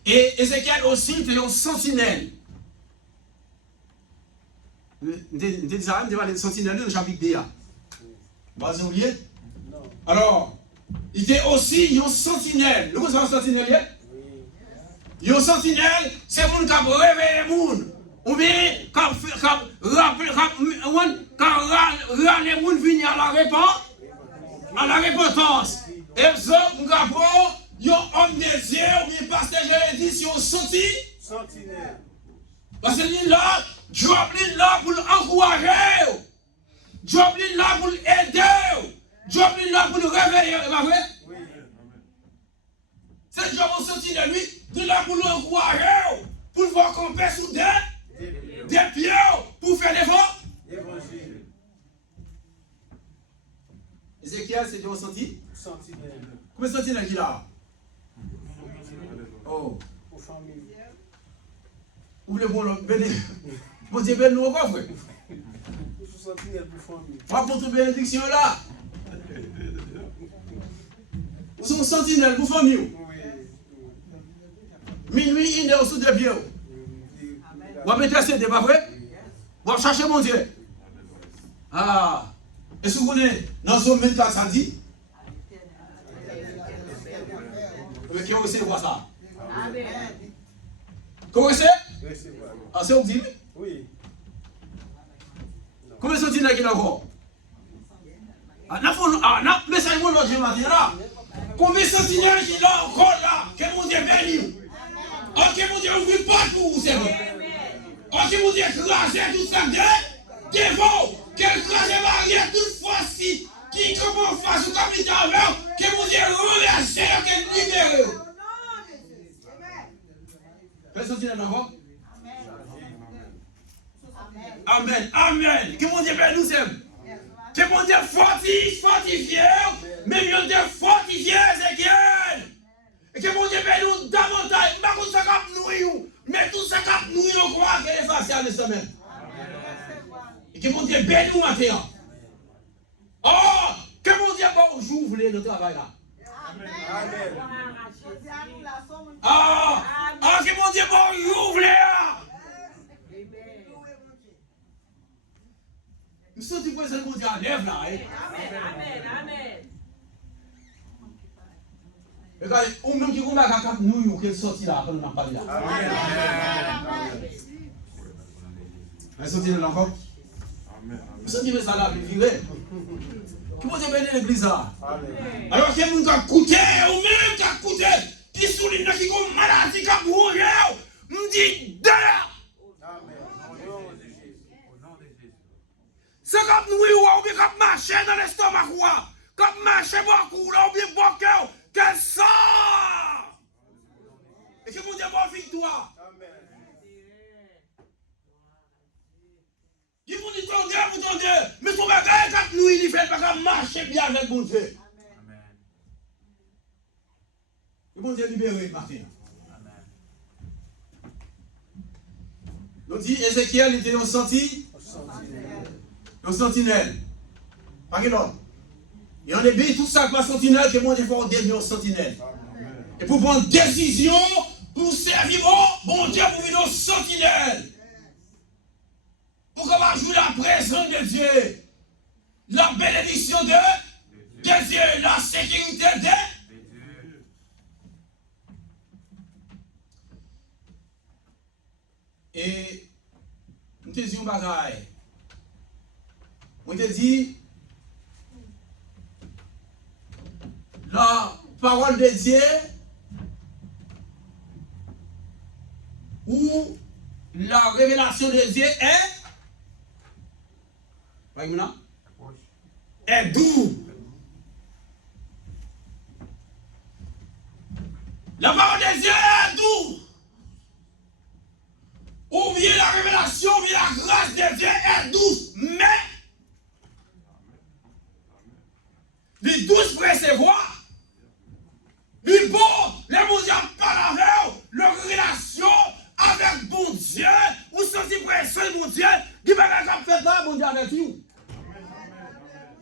Et Ézéchiel aussi était un sentinelle. Vous avez dit ça, vous avez dit sentinelle dans le chapitre 2. Vous avez oublié? Non. Alors, il était aussi un sentinelle. Vous savez un sentinelle? Oui. Un sentinelle, c'est le monde qui a réveillé le monde. Ou bien, quand les gens viennent à la repentance. Et ça, nous avons un homme de Dieu, ou bien pasteur Jérémie, si on sentinelle. Parce que lui là, Dieu est là pour l'encourager. Dieu est là pour l'aider. Dieu est là pour le réveiller. Oui. C'est le job au sorti de lui, de là pour l'encourager, pour le voir camper sous des pieds, pour faire l'effort. Ézéchiel, c'était au sorti? Combien de sentinelles qu'il a? Oh. Ouvrez bon l'autre, bon Dieu, ben nous encore, frère. Pas pour toute bénédiction là. Vous êtes sentinelle pour famille. Minuit, une heure sous deux pieds. Vous avez intercédé, pas vrai? Vous avez cherché mon Dieu. Ah. Est-ce que vous connaissez dans Somme 24, ça dit? Qui ont essayé de voir ça? Comment c'est? Ah, c'est vous dit? Oui. Combien de sentinelles qu'il a encore? Ah, mais ça y est, l'autre matin là. Combien de sentinelles qu'il a encore là? Que mon Dieu bénisse. Oh, que mon Dieu ouvre pas pour vous, c'est vrai. Oh, que mon Dieu crase tout ça devant. Qu'elle crase barrière toute force qui commence face au capitaine vert. Que mon Dieu renverse, qu'elle libère. Quelle sentinelle encore? Amen. Amen. Que mon Dieu bénisse nous. Que mon Dieu fortifie, mais mon Dieu fortifie Ézéchiel. Et que mon Dieu bénisse nous davantage. Pas tout ça cap nous, mais tout ça cap nous, on croit qu'elle est facile de semaine. Et que mon Dieu bénisse nous maintenant. Oh, que mon Dieu j'ouvre le travail là. Amen. Ah, que mon Dieu j'ouvre là. Nous sommes du point de mon Dieu à lèvres là. Amen. Regardez, ou même qui combat à nous, qui est sorti là, quand nous n'avons pas là. Amen. Sorti là encore. Nous sommes ça là, puis virer. Qui peut bénir l'église là? Alors que nous avons coûté, ou même qui a coûté, qui souligne qui ont maladie, qui a bourré, nous dit d'ailleurs. C'est comme nous, ou bien comme marcher dans l'estomac, comme marcher beaucoup, ou bien beaucoup, qu'elle sort. Et que mon Dieu va victoire. Il faut dire, vous tendez, mais ton bagage, quand nous, il fait pas marcher bien avec mon Dieu. Le bon Dieu libéré, Martin. Nous dit, Ézéchiel était au senti. Un sentinelle. Pas que l'autre. Et on est tout ça comme un sentinelle que moi, il faut devenir un sentinelle. Et pour prendre décision, pour servir, bon Dieu, pour venir un sentinelle. Pour qu'on va jouer la présence de Dieu. La bénédiction de Dieu. La sécurité de Dieu. Et nous te disons bagaille. On te dit, la parole de Dieu, ou la révélation de Dieu est doux. La parole de Dieu est doux. Ou bien la révélation, ou bien la grâce de Dieu est douce. Mais les douces recevoir, les bons, les mondiaux par avec leur relation avec bon Dieu, ou ceci pression mon Dieu, qui va faire là, mon Dieu avec vous.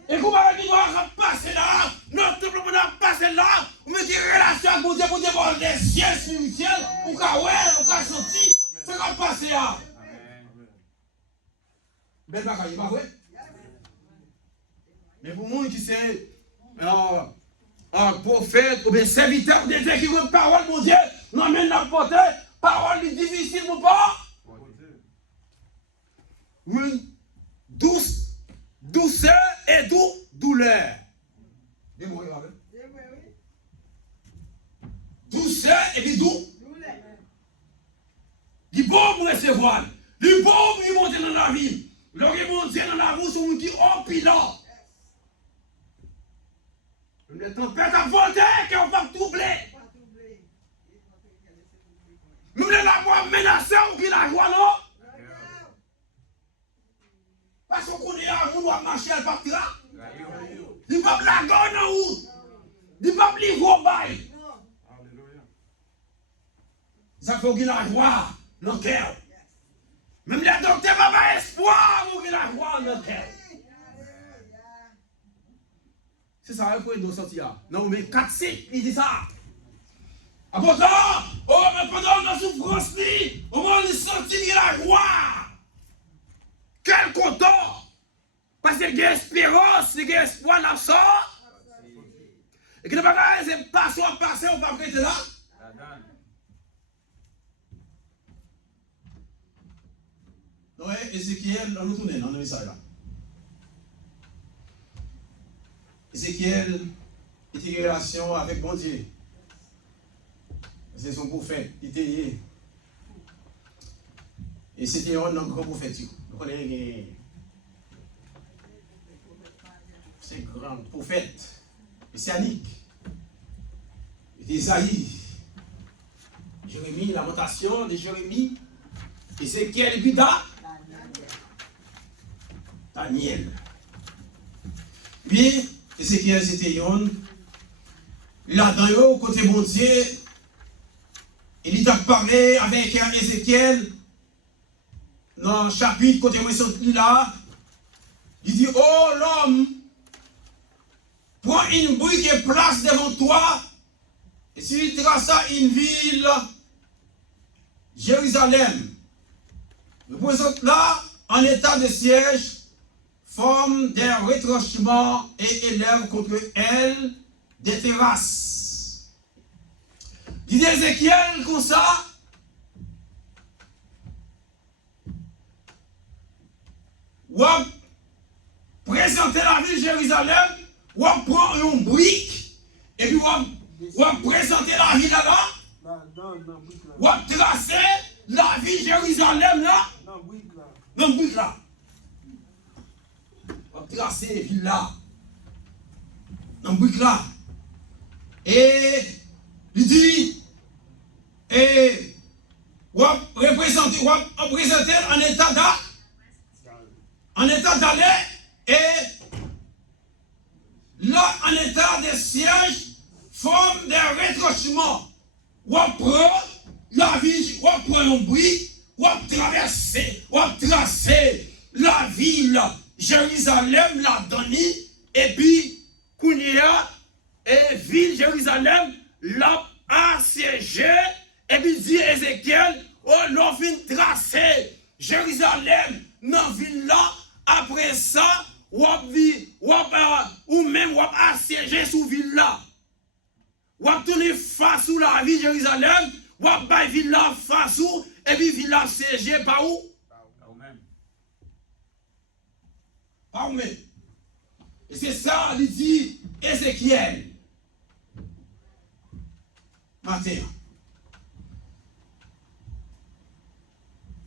Et comment on doit passer là, notre tout le monde a passé là, ou mettre une relation avec mon Dieu pour voir les ciels spirituels, ou qu'à ouais, ou qu'à sortir, c'est comme passer là. Belle bagaille, pas vrai? Mais pour moi qui sait, un prophète ou bien serviteur de Dieu qui veut parole, mon Dieu, non, mais n'a porté, parole difficile pour pas. Oui, douceur et douleur. Douceur et puis doux. Du bon pour recevoir, du bon pour monter dans la vie. Lorsque monter dans la vie, c'est un qui est pilote. Le tempête a volé, qu'on va troubler. Nous voulons la menacer ou qui la joie, non? Parce qu'on connaît à nous, on va marcher à partir. Il ne peut pas la gagner où? Il ne peut pas livrer au bail. Ça fait qu'il a joie dans le cœur. Même les docteurs n'ont pas espoir pour qu'il a joie dans le cœur. C'est ça, il faut nous sortir. Non, mais 4 cycles, il dit ça. Pourtant, oh, mais pendant la souffrance, au moins, il sentit la joie. Quel content! Parce qu'il y a espérance, il y a espoir dans ça. Et que ne pas c'est passer, on va prêter là. Oui, Ézéchiel, on nous tourne dans le message là. Ézéchiel était en relation avec bon Dieu. C'est son prophète, il était. Et c'était un grand prophète. Vous connaissez. C'est un grand prophète, messianique. Il était Isaïe, Jérémie, la lamentation de Jérémie, Ézéchiel, Judas, Daniel. Puis, Ézéchiel, c'était un. Là-dedans, au côté bon Dieu, il a parlé avec Ézéchiel, dans le chapitre, côté où il est là, il dit, oh l'homme, prends une brique et place devant toi, et si tu traces une ville, Jérusalem, le présente là, en état de siège, forme des retranchements et élève contre elle des terrasses. Dit Ézéchiel comme ça, ou présenter la ville de Jérusalem, ou prendre une brique, et puis ou présenter la ville là-bas, ou tracer la ville de Jérusalem là, dans le brique là. Ou tracer la ville là, dans le brique là. Et il dit, et ou représenter en état d'aller, et là, en état de siège, forme des retranchements. Ou prend la ville, ou prend un bruit, ou traverser la ville, Jérusalem, la donné, et puis, Kounia, et ville Jérusalem, l'a assiégé, et puis dit Ézéchiel, oh, l'on vient tracer Jérusalem dans la ville là, après ça, ou même assiégé sous ville là. Ou tourner face sous la ville Jérusalem, ou la ville là face sous, et puis ville là assiégé par où? Par où même? Et c'est ça, il dit Ézéchiel. Matin.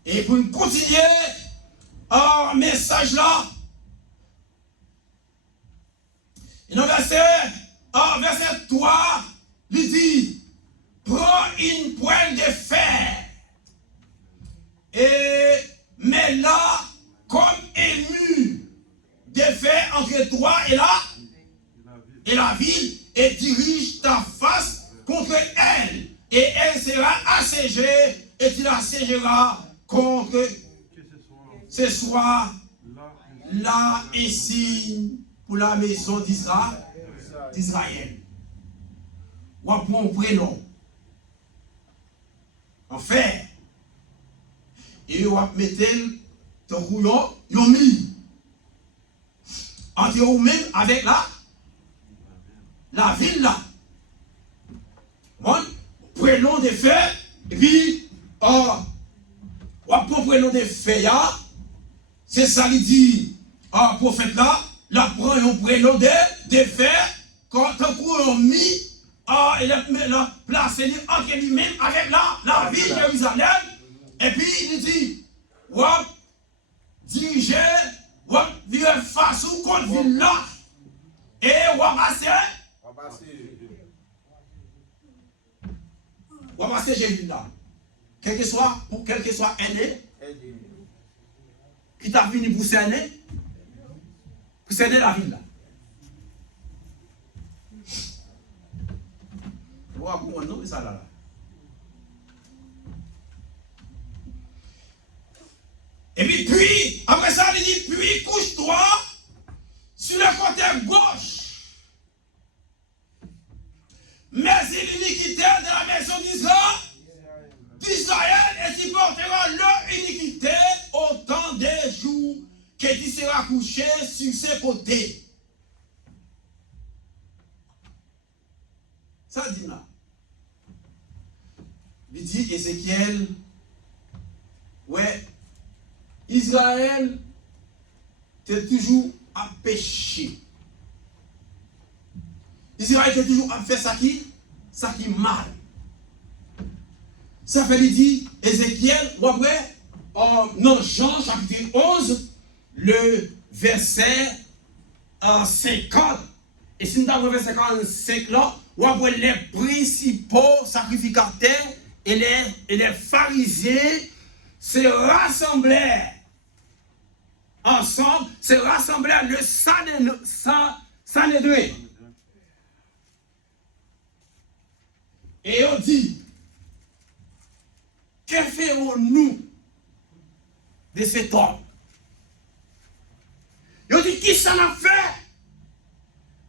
Et pour continuer un message là, dans verset 3, il dit, prends une poêle de fer et mets-la comme ému de fer entre toi et la ville, et dirige ta face contre elle, et elle sera assiégée, et tu l'assiégeras contre ce soir là et signe pour la maison d'Israël. Ou à mon prénom en fer, et on va mettre ton couillon, yon mis entre vous-même avec la ville là. Bon, prénom de fer, et puis on prend prénom de fer, c'est ça qu'il dit, prophète là, la prend un prénom de fer, quand on a mis, il a placé entre lui-même avec la ville de Jérusalem, et puis il dit, diriger, vivre face ou contre ville là, et passer ville là. quel que soit aîné, qui t'a venu pour cerner la ville là. Non, mais ça là. Et puis, après ça, il dit, puis couche-toi sur le côté gauche. Mais l'iniquité de la maison d'Israël, et tu porteras leur iniquité autant des jours que tu seras couché sur ses côtés. Ça dit là. Il dit Ézéchiel, ouais, Israël, t'es toujours à pécher. Israël, t'es toujours à faire ça qui mal. Ça fait, il dit, Ézéchiel, ou après, non, Jean, chapitre 11, le verset 50. Et si nous avons le verset 45 là, ou après les principaux sacrificateurs et les pharisiens se rassemblèrent ensemble, se rassemblèrent le Sanhédrin. Et on dit, que ferons-nous de cet homme? On dit, qui s'en a fait?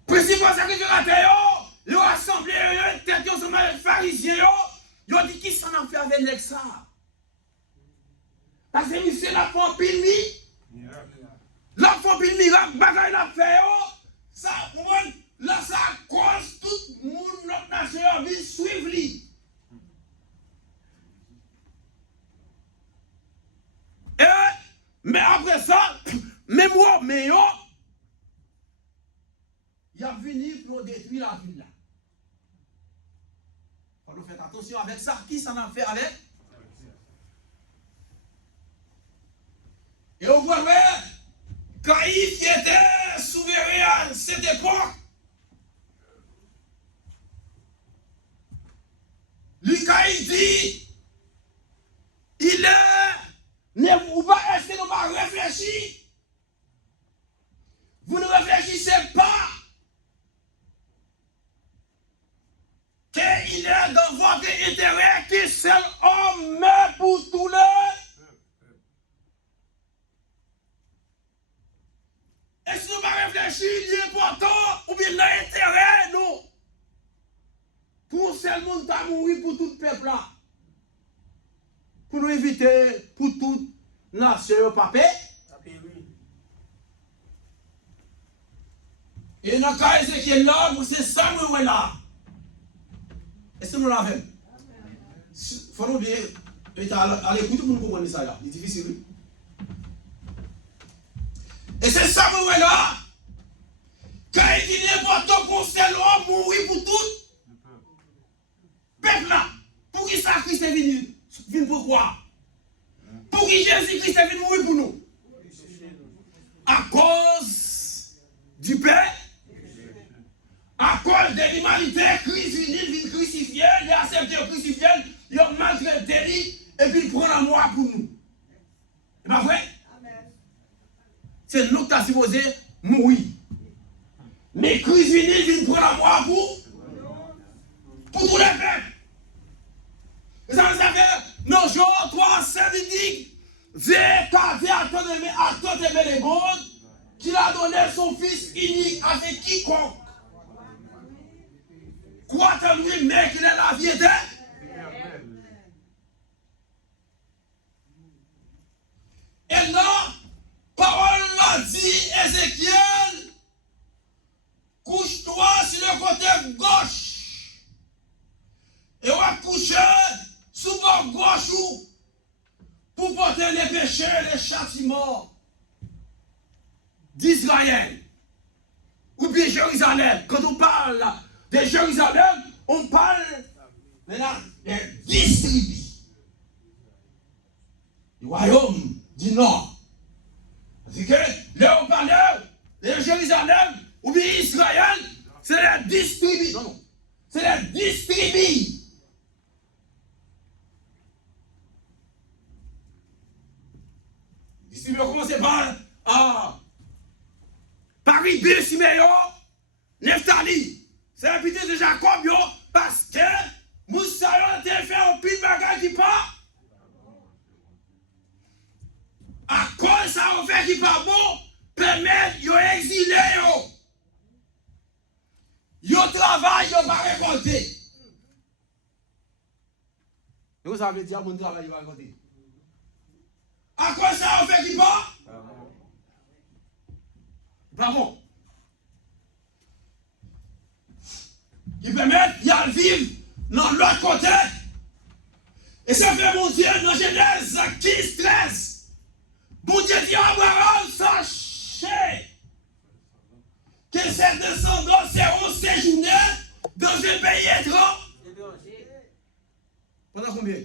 Principal sacrificateur, le rassemblé, le tête, les pharisiens, on dit, qui s'en a fait avec l'exa? Parce que c'est la femme pilmi. La femme pilmi, la bagaille la fait, ça, là, ça cause tout le monde, notre nation, vie suivre lui. Mais après ça, même moi, mais il a venu pour détruire la ville là. Il faut faire attention avec ça. Qui s'en a fait avec? Et on voit, Caïphe qui était souverain à cette époque, lui, Caïphe dit, il est, est-ce que nous pas réfléchir? Vous ne réfléchissez pas qu'il est dans votre intérêt que seul homme meurt pour tous les. Est-ce que nous pas réfléchir, il est important, ou bien l'intérêt, nous, pour seul monde qui mourir pour tout le peuple là? Pour nous éviter, pour toute nation, papé. Et dans le cas Ézéchiel là, c'est ça nous est là. Est-ce que nous l'avons? Il faut nous dire, à l'écoute pour nous comprendre ça là. C'est difficile. Et c'est ça nous est là. Quand il dit n'importe pour seul homme mourir pour tout peuple là. Pour qui ça Christ est venu? Pourquoi? Pour qui Jésus-Christ est venu mourir pour nous? À cause du Père, à cause de l'humanité, Christ vient crucifier, il a accepté le crucifier, il a maltraité et puis il prend la mort pour nous. C'est pas vrai? C'est nous qui sommes supposés mourir. Mais Christ vient prendre la mort pour tous les peuples. Et ça veut dire que nos jours, toi, Saint-Didique, Dieu t'a dit à ton les mondes qu'il a donné son Fils unique avec quiconque. Crois en lui, mais qu'il est la vie éternelle. Et là, parole l'a dit, Ézéchiel, couche-toi sur le côté gauche. Et on va coucher sous bord gauche pour porter les péchés et les châtiments d'Israël. Ou bien Jérusalem. Quand on parle de Jérusalem, on parle maintenant des distribus. Du royaume du Nord. Parce que là on parle de Jérusalem ou bien Israël, c'est les distribus. Non, non. C'est les distribus. il veut commencer par Ribé, Siméon, Neftali. C'est la pitié de Jacob, yo, parce que Moussa a fait un pile bagage qui part. À cause ça, on fait qui pas bon, permettre yo exilé yo. Yo travail, yo pas récolté. Et vous savez dire, mon travail, yo pas récolté. À cause ça, on fait qui pas? Pas bon. Qui permettent de vivre dans l'autre côté. Et ça fait mon Dieu dans Genèse 15, 13. Mon Dieu dit à Abraham, sachez que ses descendants seront séjournés dans un pays étranger. Pendant combien?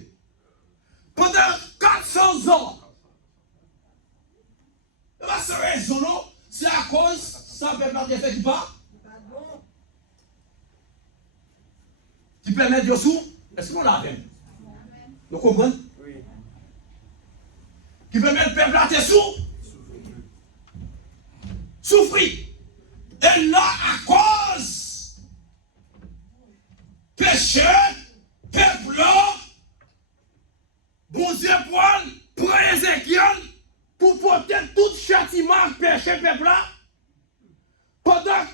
Pendant 400 ans. Et bien, cette raison, c'est à cause, ça ne peut pas faire du pas. Qui permet de sous, est-ce qu'on l'a fait? Vous comprenez? Oui. Qui permet de peuple à tes sous? Souffrir. Et là, à cause péché, peuple là, bon Dieu prend Ézéchiel pour porter tout châtiment péché peuple là pendant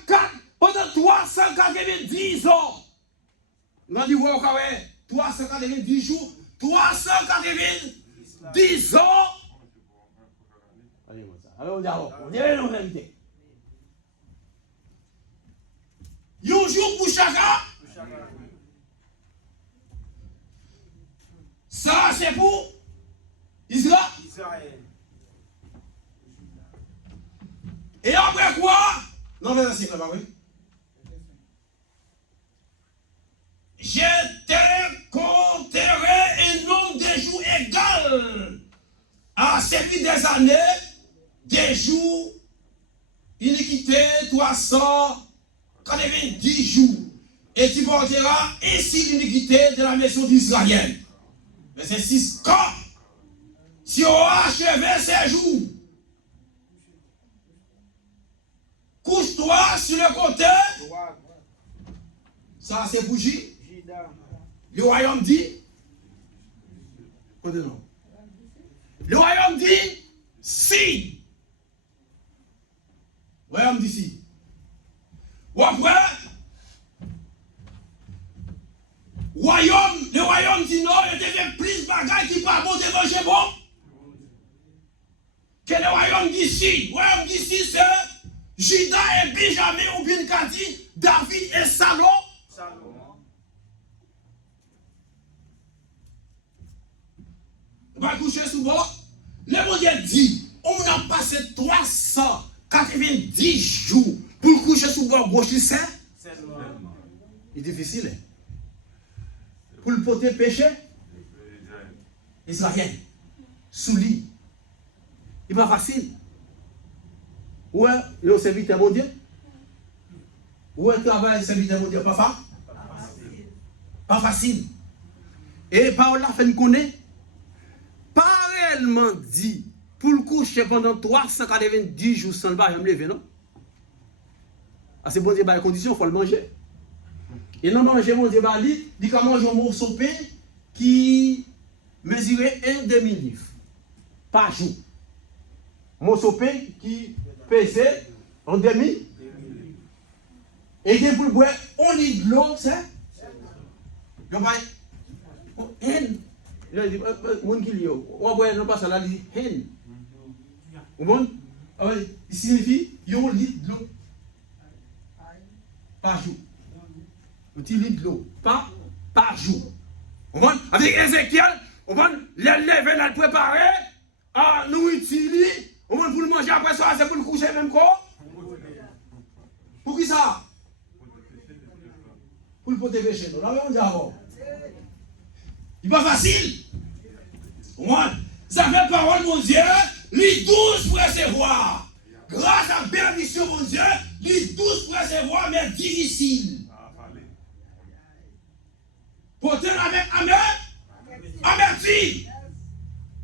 390 ans. On dit, ouais, 390 jours, 390 ans. Allez, on dit, on est en réalité. Un jour pour chacun. Ça, c'est pour Israël. Et après quoi? Non, mais c'est pas oui. Je te compterai un nombre de jours égal à celui des années, des jours, iniquité 390 jours. Et tu porteras ainsi l'iniquité de la maison d'Israël. Verset 6. Quand tu auras achevé ces jours, couche-toi sur le côté. Ça, c'est bougie. Le royaume dit. Le royaume dit si. Le royaume dit si. Ou après, le royaume dit non, il devient plus bagaille qui pas bon de manger bon. Que le royaume dit si. Le royaume dit si, c'est Juda et Benjamin ou bien Kadi, David et Salomon. On va coucher sous bord. Le bon Dieu dit, on a passé 390 jours pour coucher sous bord gauche, c'est difficile. Pour le porter péché, Israël, sous lit. Il n'est pas facile. Ouais, il est au serviteur de mon Dieu. Ouais, le travail, serviteur de mon Dieu, pas facile. Pas facile. Et par là, fait nous connaître. Pas réellement dit pour le coucher pendant 390 jours sans le bar, me lever, non? Ah, c'est bon Dieu, les conditions, il faut le manger. Et non manger, mon Dieu, il dit qu'on mange un morceau de pain qui mesurait un demi-livre par jour. Un morceau de pain qui pesait un demi. Et il pour le boire, on litre de l'eau, c'est? Il va il dit, mon qui on va boire non pas ça là, il dit, hen. Vous comprenez? Il signifie, il y a un litre de l'eau par jour. Un petit litre de l'eau par jour. Vous comprenez? Avec Ézéchiel, vous comprenez? Les lèvres là préparé, à nourriture, vous comprenez? Pour le manger après ça, c'est pour le coucher même quoi? Pour qui ça? Pour le porter péché. Là, on dit avant. Il n'est pas facile. Ça fait parole, mon Dieu, les 12 pour recevoir. Grâce à la bénédiction, mon Dieu, les 12 pour recevoir, mais difficile. Pourtant, avec amertume.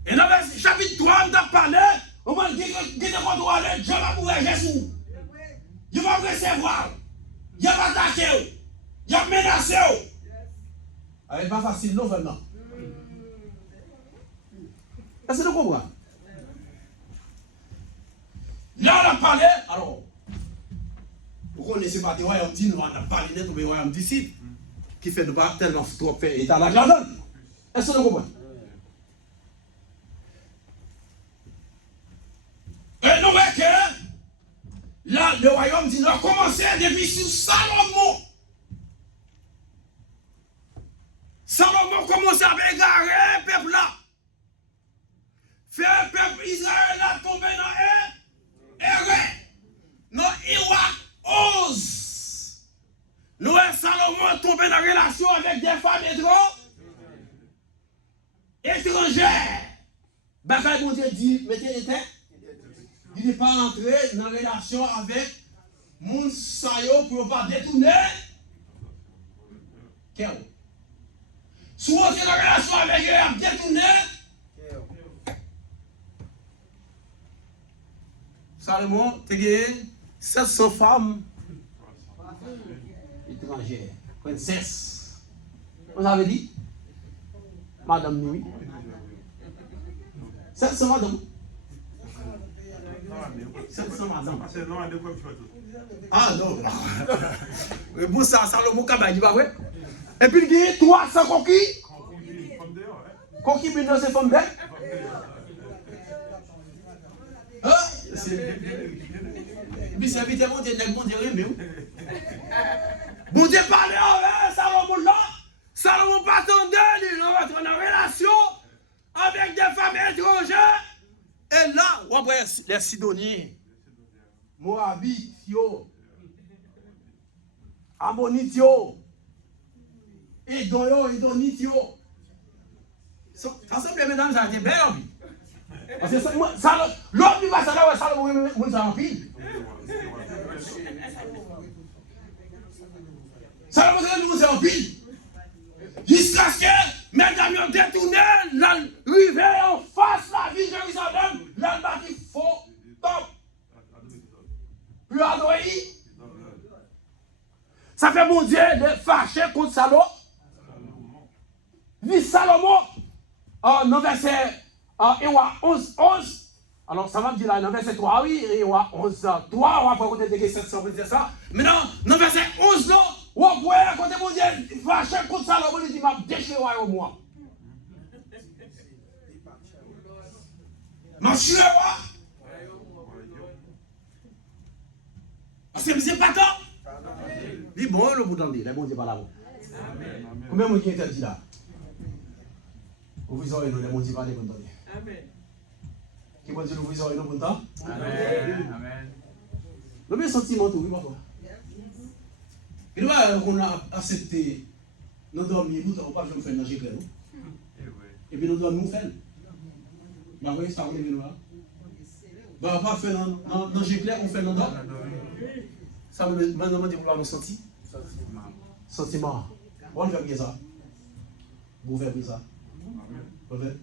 Et dans le chapitre 3, on a parlé On va dire que tu contrôles, je vais mourir Jésus. Je vais recevoir. Je vais attaquer. Je vais menacer. Ce n'est pas facile, non, vraiment. Est-ce que vous comprenez? Là, on a parlé, alors, vous connaissez pas des royaumes dits, nous on a parlé net des royaumes d'ici, qui fait de pas tellement trop faire état la jardin. Est-ce que vous comprenez? Et nous voyons que là, le royaume dit, nous a commencé depuis sur Salomon. Salomon commence à égarer le peuple là. Faire un peuple Israël là tomber dans erreur. Non, Iwa 11. Nous, Salomon tombé dans relation avec des femmes étrangères. Bakay bon Dieu dit, mettez éteint. Il n'est pas entré dans relation avec moun sayo pour ne pas détourner. Quel? Si vous êtes dans relation avec eux, détourner. Salomon, tu as gagné 700 femmes étrangères, princesses. Vous avez dit? Madame Nuit. 700 madame. 700 madame. Ah non. Pour ça, Salomon, il va vrai. Et puis il y a 300 conquis. Conquis, puis dans ces femmes belles. Puis c'est vite mon Dieu, mon Dieu, mais bon Dieu parlait avec Salomon là. Salomon pas attendait, il va entrer en relation avec des femmes étrangères. Et là, on voit les Sidoniens, Moabites, Ammonites, Édonites. Ça semble, mesdames, ça a été belle. Parce que l'homme qui va s'en aller, Salomon, il s'en pile. Salomon, il s'en pile. Jusqu'à ce que mesdames ont détourné, l'arrivée en face la ville de Jérusalem, là, il faut top. Puis adorer. Ça fait mon Dieu de fâcher contre Salomon. Dit Salomon, dans verset 11. Alors ça va me dire là, dans verset 3, oui, et 11, 3, on va pas compter des 700 pour dire ça. Maintenant, dans verset 11, là, on voit à côté mon Dieu, fâché contre Salomon, il dit, m'a déchiré au moi. M'a tué, moi. Parce que c'est pas tant. Dis bon, le bout d'en dire, le bon Dieu pas là. Combien de monde qui est dit là? Vous aurez nous, le bon Dieu pas là. Amen. Qui va dire vous aurez nous pour temps? Amen. Le même sentiment, tout, oui, parfois. Il doit qu'on a accepté, nous dormir, nous n'avons pas besoin de faire nager clair. Et puis nous devons nous faire. Bah oui, ça va venir là. Bah pas faire nager clair, on fait dans l'eau. Ça me demande de vouloir nous sentir. Sentiment. On va faire ça. Vous faites ça. Vous faites.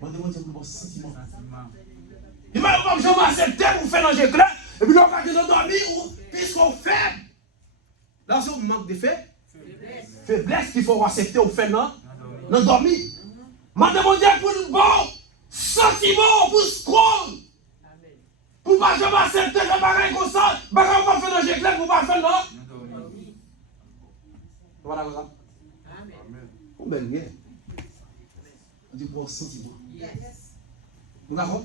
On demande de vouloir sentiment. Il va pas besoin d'accepter pour faire nager clair. Et puis on va nous dormir puisqu'on fait. Là, c'est un manque de faiblesse qu'il faut accepter au fait non dormir. Ma demandé pour le bon sentiment, pour scroll. Pour ne pas jamais accepter que pareil comme ça, on va faire un clair pour ne pas faire non. Voilà comme ça. Amen. On belle bien. On dit bon sentiment. Vous d'accord?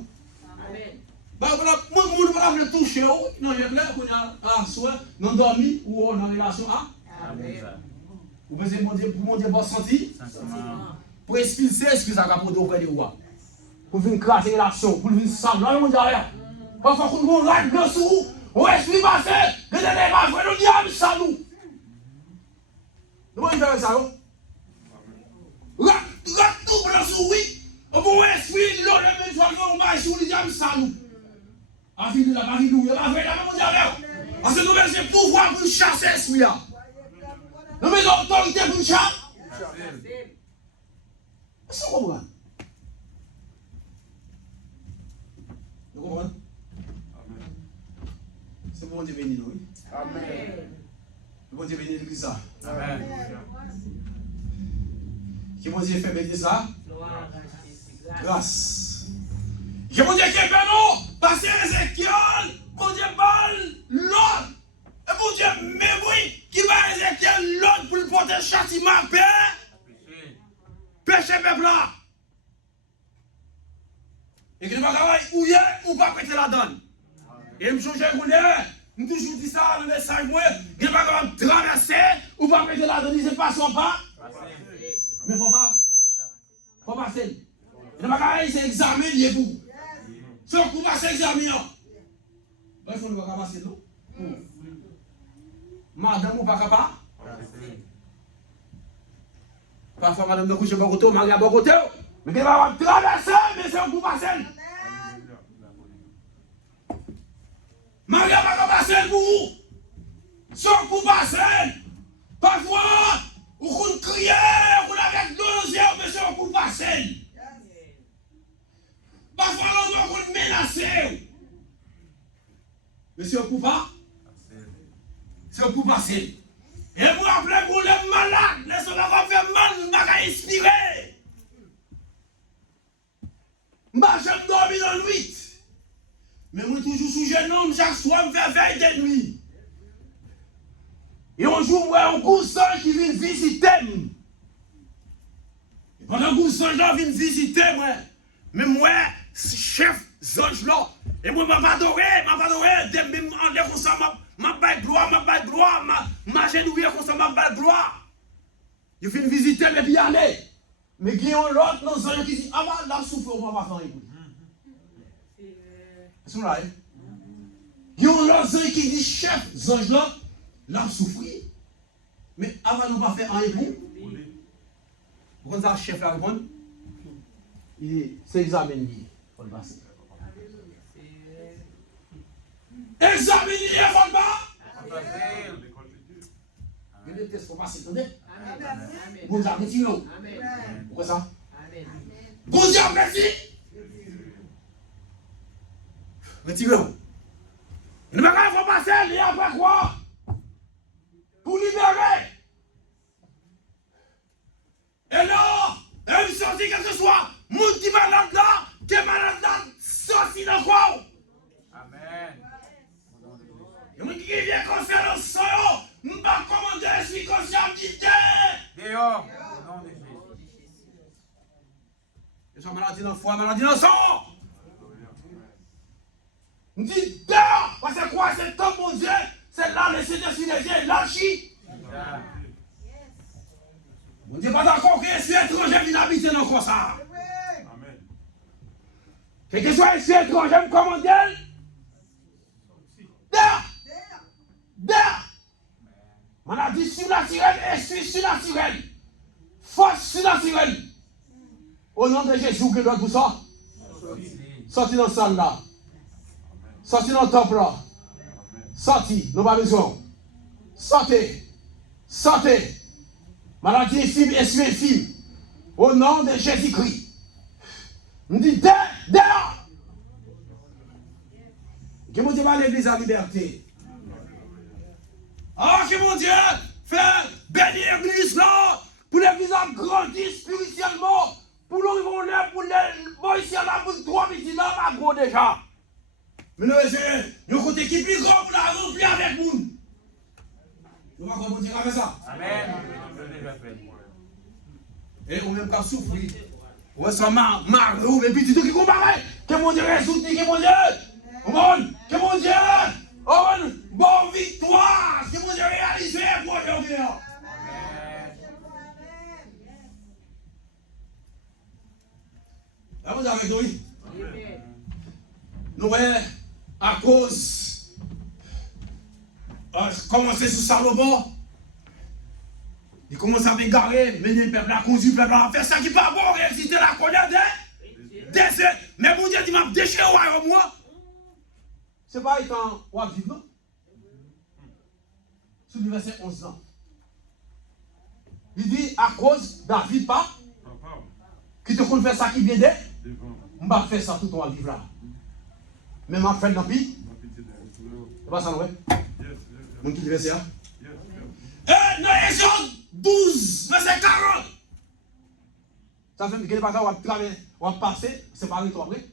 Amen. Bah voilà, moi je ne vais pas toucher, non, il y a clair qu'on a un soin, non dormi ou on a une relation à. Vous pouvez pour mon Dieu, bon senti. Pour expulser, excusez moi pour auprès de vous. Pour venir craser la relation, pour venir sangler, on dit rien. Parfois, quand on rate le sous, on explique passer, que les débats, le diable, ça nous. Nous allons faire ça, non? Rate tout le sous, oui. On va expliquer, le même soir, on va sur le diable, ça nous. A fini de la vie, nous, il va faire la même chose. Parce que nous avons le pouvoir pour chasser l'esprit là. Nous avons l'autorité pour chasser. Est-ce que vous comprenez? Vous comprenez? C'est bon Dieu béni, nous. Amen. Bon Dieu béni l'église ça. Amen. Qui bon Dieu fait bénir ça? Grâce. Qui bon Dieu qui est béni, parce que Ézéchiel, bon Dieu parle l'autre. Et bon Dieu, mais oui, qui va Ézéchiel l'autre pour le porter châtiment, péché peuple là. Et que ne va pas ouiller ou pas prêter la donne. Et je me change je toujours dis ça dans le message, moi, il ne va pas traverser ou pas prêter la donne, il ne passe pas. Mais il ne faut pas. Il faut passer. Il ne va pas c'est examen, il est vous. Si on coupe passer examen, il faut ne pas passer, non? Madame ou pas capable? Parfois, madame de coucher bon côté, mari à bon côté. Mais il ne va pas traverser, mais c'est un coup passer. Maria va passer pour vous. Sans coup passer. Parfois, vous criez, vous avec 2 heures, mais sans coup passer. Parfois, vous menacez. Mais c'est un coup pas. C'est un coup passé. Et vous rappelez pour les malades, les soldats vont faire mal, vous n'avez pas inspiré. Ma j'aime dormir dans la nuit. Mais moi toujours sous jeune homme, chaque soir, je fais veille de nuit. Et un jour, moi, un cousin qui vient visiter. Et pendant que cousin vient visiter, moi, mais moi, chef zange là, et moi, je m'adore, dès que je m'enlève comme ça, je baille gloire, ma genouille comme ça, je baille gloire. Je viens visiter, mais puis aller. Mais il y a l'autre dans zange qui dit, ah bah, là, souffle, on va pas faire écoute. C'est là, hein? Il y a un autre qui dit, chef, zange là, l'a souffrir. Mais avant de ne pas faire un époux, vous comprenez ça, chef là répond? Il dit, c'est examiner, il faut le passer. Examiner, il faut le passer. Il y a des tests pour passer, attendez? Vous avez retiré. Pourquoi ça? Vous avez retiré. Retirez-vous. Il ne va pas passer, il y a après quoi? Pour libérer. Et là, il sortit quelque chose, mon qui malade là, qui est malade là, sorti dans quoi? Amen. Et moi qui vient concernant le sang, je ne vais pas commander, je suis conscient de quitter. Dehors. Au nom de Jésus. Et ça maladie dans le foie, maladie dans le sang. On dit dehors, parce que quoi, c'est comme mon Dieu, c'est là le Seigneur sur les yeux, lâchi. On ne dit pas encore que l'esprit étranger vient habiter dans quoi ça. Amen. Quel que soit l'esprit étranger, me commande dehors. Dehors. Maladie surnaturelle, esprit surnaturel, force surnaturelle. Au nom de Jésus, que doit tout ça? Sorti dans la salle là. Sorti dans le temple là. Sorti, nous pas besoin. Sortez. Sortez. Maladie infime, esprit infime. Au nom de Jésus-Christ. Nous disons dehors. Que mon Dieu va l'église à liberté. Ah, que mon Dieu fait bénir l'église là. Pour l'église à grandir spirituellement. Pour nous, pour les boys ici là, pour 3 minutes là, pas gros déjà. Mais nous, c'est un côté qui est plus grand pour la remplir avec nous. Nous allons continuer avec ça. Amen. Et on même pas souffrir. On s'en marre, ou même petit tout qui compare. Que mon Dieu résout, que mon Dieu. Que mon Dieu. Bonne victoire. Que mon Dieu réalise pour aujourd'hui. Là, vous avez nous. Nous, à cause, commencer sous Salomon, il commence à m'égarer, mener le peuple à conduire le peuple à faire ça qui n'est pas bon, résister la colère des. Mais mon Dieu, il m'a déchiré au royaume, moi. C'est pas étant ou à vivre, non? Sur le verset 11 ans. Il dit, à cause David, pas, qui te compte faire ça qui vient d'être, on va faire ça tout en vivre là. Mais m'a fait dans le pays. C'est pas ça, non? Mon qui dit verset là? Et dans Exode 12, verset 40. Ça fait que les bagages vont passer, c'est pas retour après.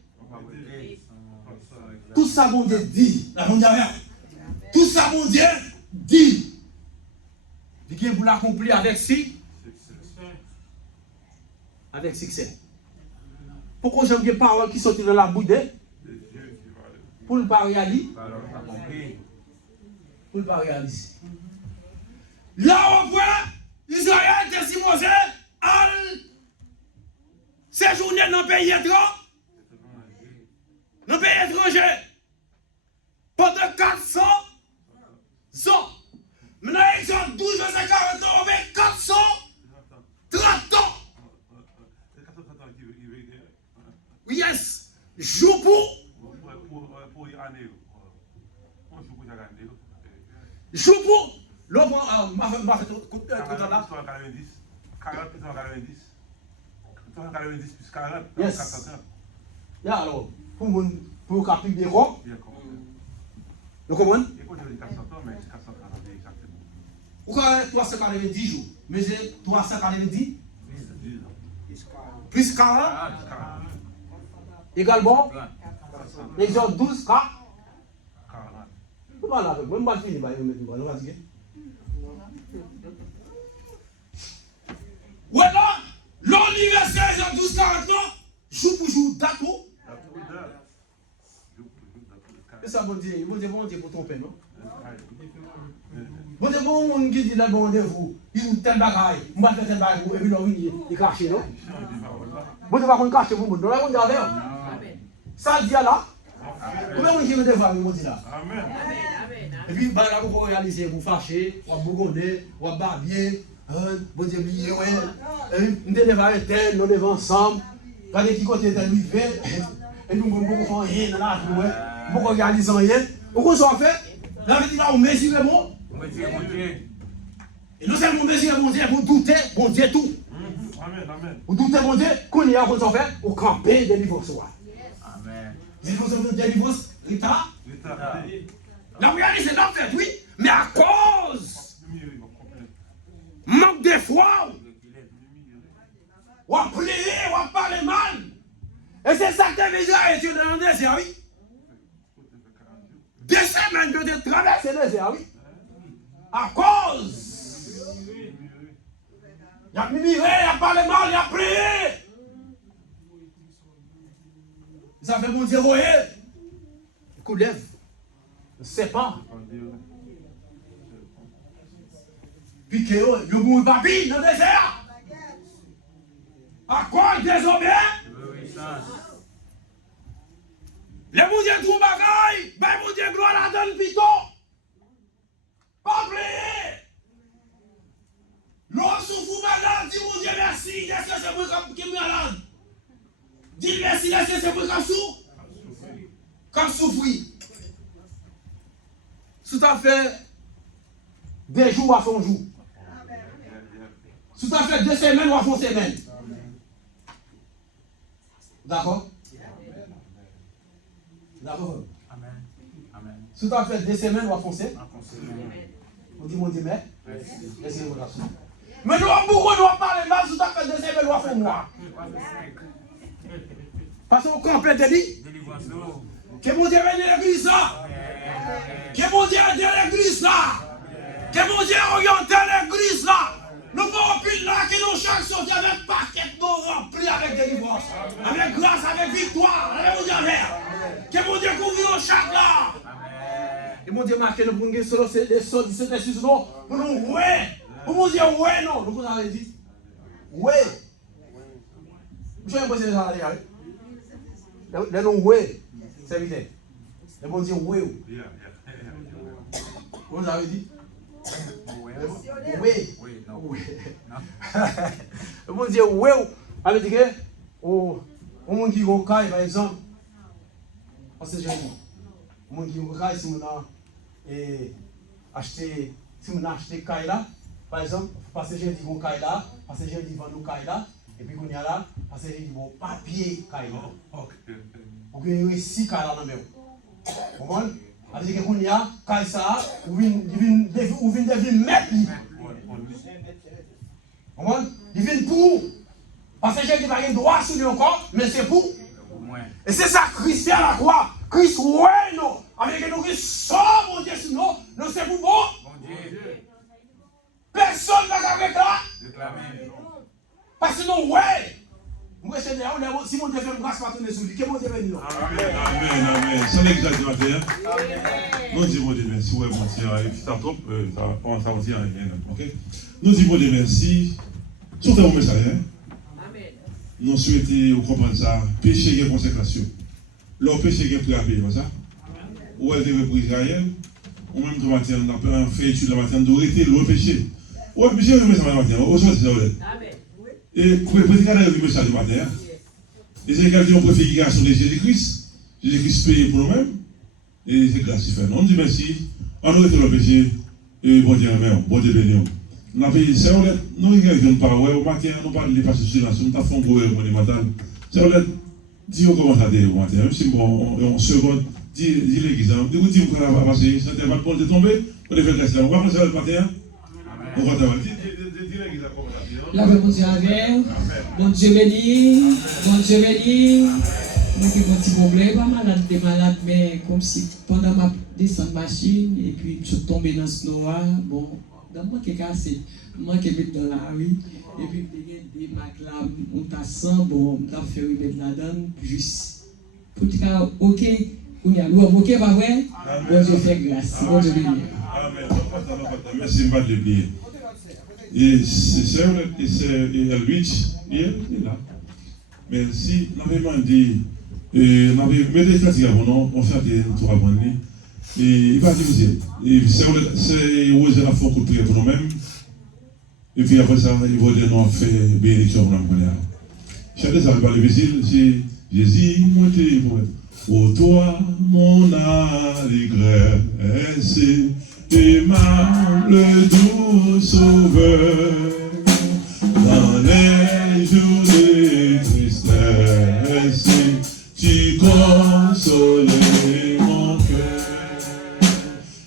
Tout ça, mon Dieu dit. La monde tout ça, mon Dieu dit. Il dit vous l'accomplir avec avec succès. Pourquoi j'aime bien paroles qui sortent de la bouche pour ne pas réaliser? Pour ne pas réaliser. Là, on voit Israël était si mauvais à séjourner dans le pays étranger. Dans le pays étranger. Pendant 400 ans. Maintenant, Exode 12, verset 40, on fait 430 ans. Yes. Jour pour. Jour pour. L'homme m'a fait là. 90 plus 40. Yes. Ya alors, pour capter des ronds. Vous comprenez? Vous avez 390 jours. Mais j'ai 390 plus 40 également. Exode 12, 40. Vous allez avec moi, je vais finir. Voilà, l'anniversaire Exode 12, 40 ans, jour pour jour, date. C'est ça, bon Dieu pour ton père, non? Bon Dieu, bon, on dit là, bon rendez-vous, il dit tel bagaille, on va faire tel bagaille, et puis là, il cache, non? Bon Dieu, va qu'on cache pour vous, non? Là, on dit avec. Ça dit là, comment on dit le devoir, on dit là? Et puis, là, vous pouvez réaliser, vous fâchez, vous bougonnez, vous barbier, bon Dieu, ouais, nous devons arrêter, nous devons ensemble, quand qui côté de l'arrivée, et nous ne pouvons pas rien dans la rue. Pour réaliser rien, pourquoi ça fait? Là, on dit là, on mesure bon. Et nous seulement mesurer mon Dieu, vous doutez, bon Dieu tout. Vous doutez, mon Dieu, qu'on y a qu'on s'en fait, au camper de délivrance. Amen. Délivrance de délivrance, l'État. La réalité, c'est en fait, oui, mais à cause manque de foi, on plie, on parle mal. Et c'est ça que tu as déjà étudié dans le désert, oui. 2 semaines de traverser le désert, oui. À cause. Il a mimé, il a parlé mal, il a prié. Ça fait mon Dieu, vous voyez. Coup de lèvre. Je ne sais pas. Puis que le monde papy dans le désert. À cause des obéis. Les mon Dieu tout bagaille, ben mon Dieu gloire la donne pito. Pas oublier. L'on souffre malade, dis mon Dieu merci, est-ce que c'est pour qui me malade? Dis merci, est-ce que c'est pour comme souffre? Comme souffrir. Tout à fait 2 jours à son jour. Tout à fait 2 semaines à son semaine. D'accord? D'accord? Amen. Amen. Tout à fait 2 semaines ou à foncer. On dit mon Dieu, mais laissez-moi là. Mais nous avons beaucoup de parler mal, tout à fait 2 semaines ou à fond moi. Parce qu'on complète de lui. Que mon Dieu vienne de l'église là. Que mon Dieu aide l'église là. Que mon Dieu oriente l'église là. Nous pouvons plus là que nous chaque sortir avec paquet nous remplis avec délivrance. Avec grâce, avec victoire. Avec mon Dieu vert. Que mon Dieu couvre chaque là. Et mon Dieu marque nous pour nous solo les sauts du Saint-Esprit non pour nous ouais. Pour mon Dieu ouais non. Nous vous avez dit. Ouais. Je vais poser ça là. Les noms ouais. C'est évident. Et mon Dieu ouais. Vous avez dit. Oui. Mon Dieu, oui. Avec dire que, au monde qui au caille, par exemple, parce que j'ai dit, au monde qui au caille, si on a acheté, si on a acheté caille là, par exemple, parce que j'ai dit au caille là, parce que j'ai dit vendre caille là, et puis qu'on y a là, parce que j'ai dit bon papier caille là. Ou que il y a 6 cailles là dans le même. Comprenez? C'est-à-dire que quand il y a, quand ça, ou vient devenir maître. Comprenez? Il vient pour. Parce que j'ai pas de droit sur lui encore, mais c'est pour. Et c'est ça Christ fait à la croix. Christ, ouais, non. Avec nous qui sommes, mon Dieu, sur nous, c'est pour bon. Personne n'a qu'à réclamer. Parce que nous, ouais. Moi, c'est d'ailleurs, si mon Dieu fait une grâce par ton esprit, que mon Dieu bénisse. Amen. Ça l'exagère du matin. Nous disons mon Dieu merci. Ouais, mon Dieu, ça tombe, ça va dire rien. Ok? Nous disons mon Dieu merci. Sauf un message. Nous souhaitons comprendre ça. Péché et consécration. Leur péché est prêt à payer, ça? Ou est-ce que pour Israël? Ou même ce matin, on a fait étude le matin d'arrêter le péché. Ou est-ce que j'ai vu ça le matin? Au soit, c'est ça. Et pour le prédicateur, il a vu le message du matin. Et c'est quelqu'un qui a préfiguration de Jésus-Christ. Jésus-Christ paye pour nous-mêmes. Et c'est grâce qu'il fait. On dit merci. On arrête le péché. Et bon Dieu, bon Dieu béni. Nous avons dit, c'est vrai, nous regardons pas, au matin, nous parlons de passer sur silence, nous avons fait un gros héros matin. C'est vrai, dis-nous comment ça dit au matin, même si bon, en seconde, dis l'église, dis-nous comment ça va passer, ça ne va pas tomber, on devait rester là. On va faire ça le matin. On va t'avoir dit l'église comment ça dit. La paix, mon Dieu, avec. Bon Dieu béni, bon Dieu béni. Moi, j'ai un petit problème, pas malade, des malades, mais comme si pendant ma descente de machine, et puis je suis tombé dans ce noir, bon. Dans moi qui est cassé, moi qui est dans la rue, et puis des maclams, on t'a sang, bon, on t'a fait remettre là-dedans, juste. Pour tout cas, ok, on y a l'eau, ok, pas vrai? Bon Dieu fait grâce, bon Dieu béni. Amen. Merci, je vais l'oublier. Et c'est vrai, et c'est Elwich, il est là. Mais si, on avait demandé, on avait mis des critiques avant nous, on fait des trois bonnes. Et il va difficile. C'est où j'ai la foi pour prier pour nous-mêmes. Et puis après ça, il va dire nous faire bénédiction pour nous. Chacun ça va parler difficile. C'est Jésus, moi t'es pour être. Ô toi, mon allégresse, aimable doux sauveur, dans les jours de tristesse, tu consoles mon cœur.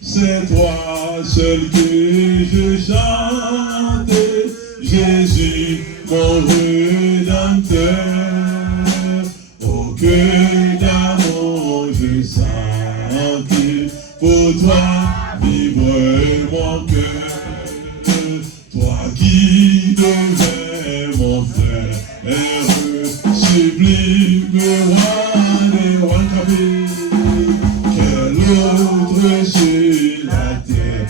C'est toi seul que je chante, Jésus, mon rédempteur. Oh, que d'amour je sens pour toi vivre mon cœur. Toi qui deviens mon frère, sublime roi des rois capés. Quel autre sur la terre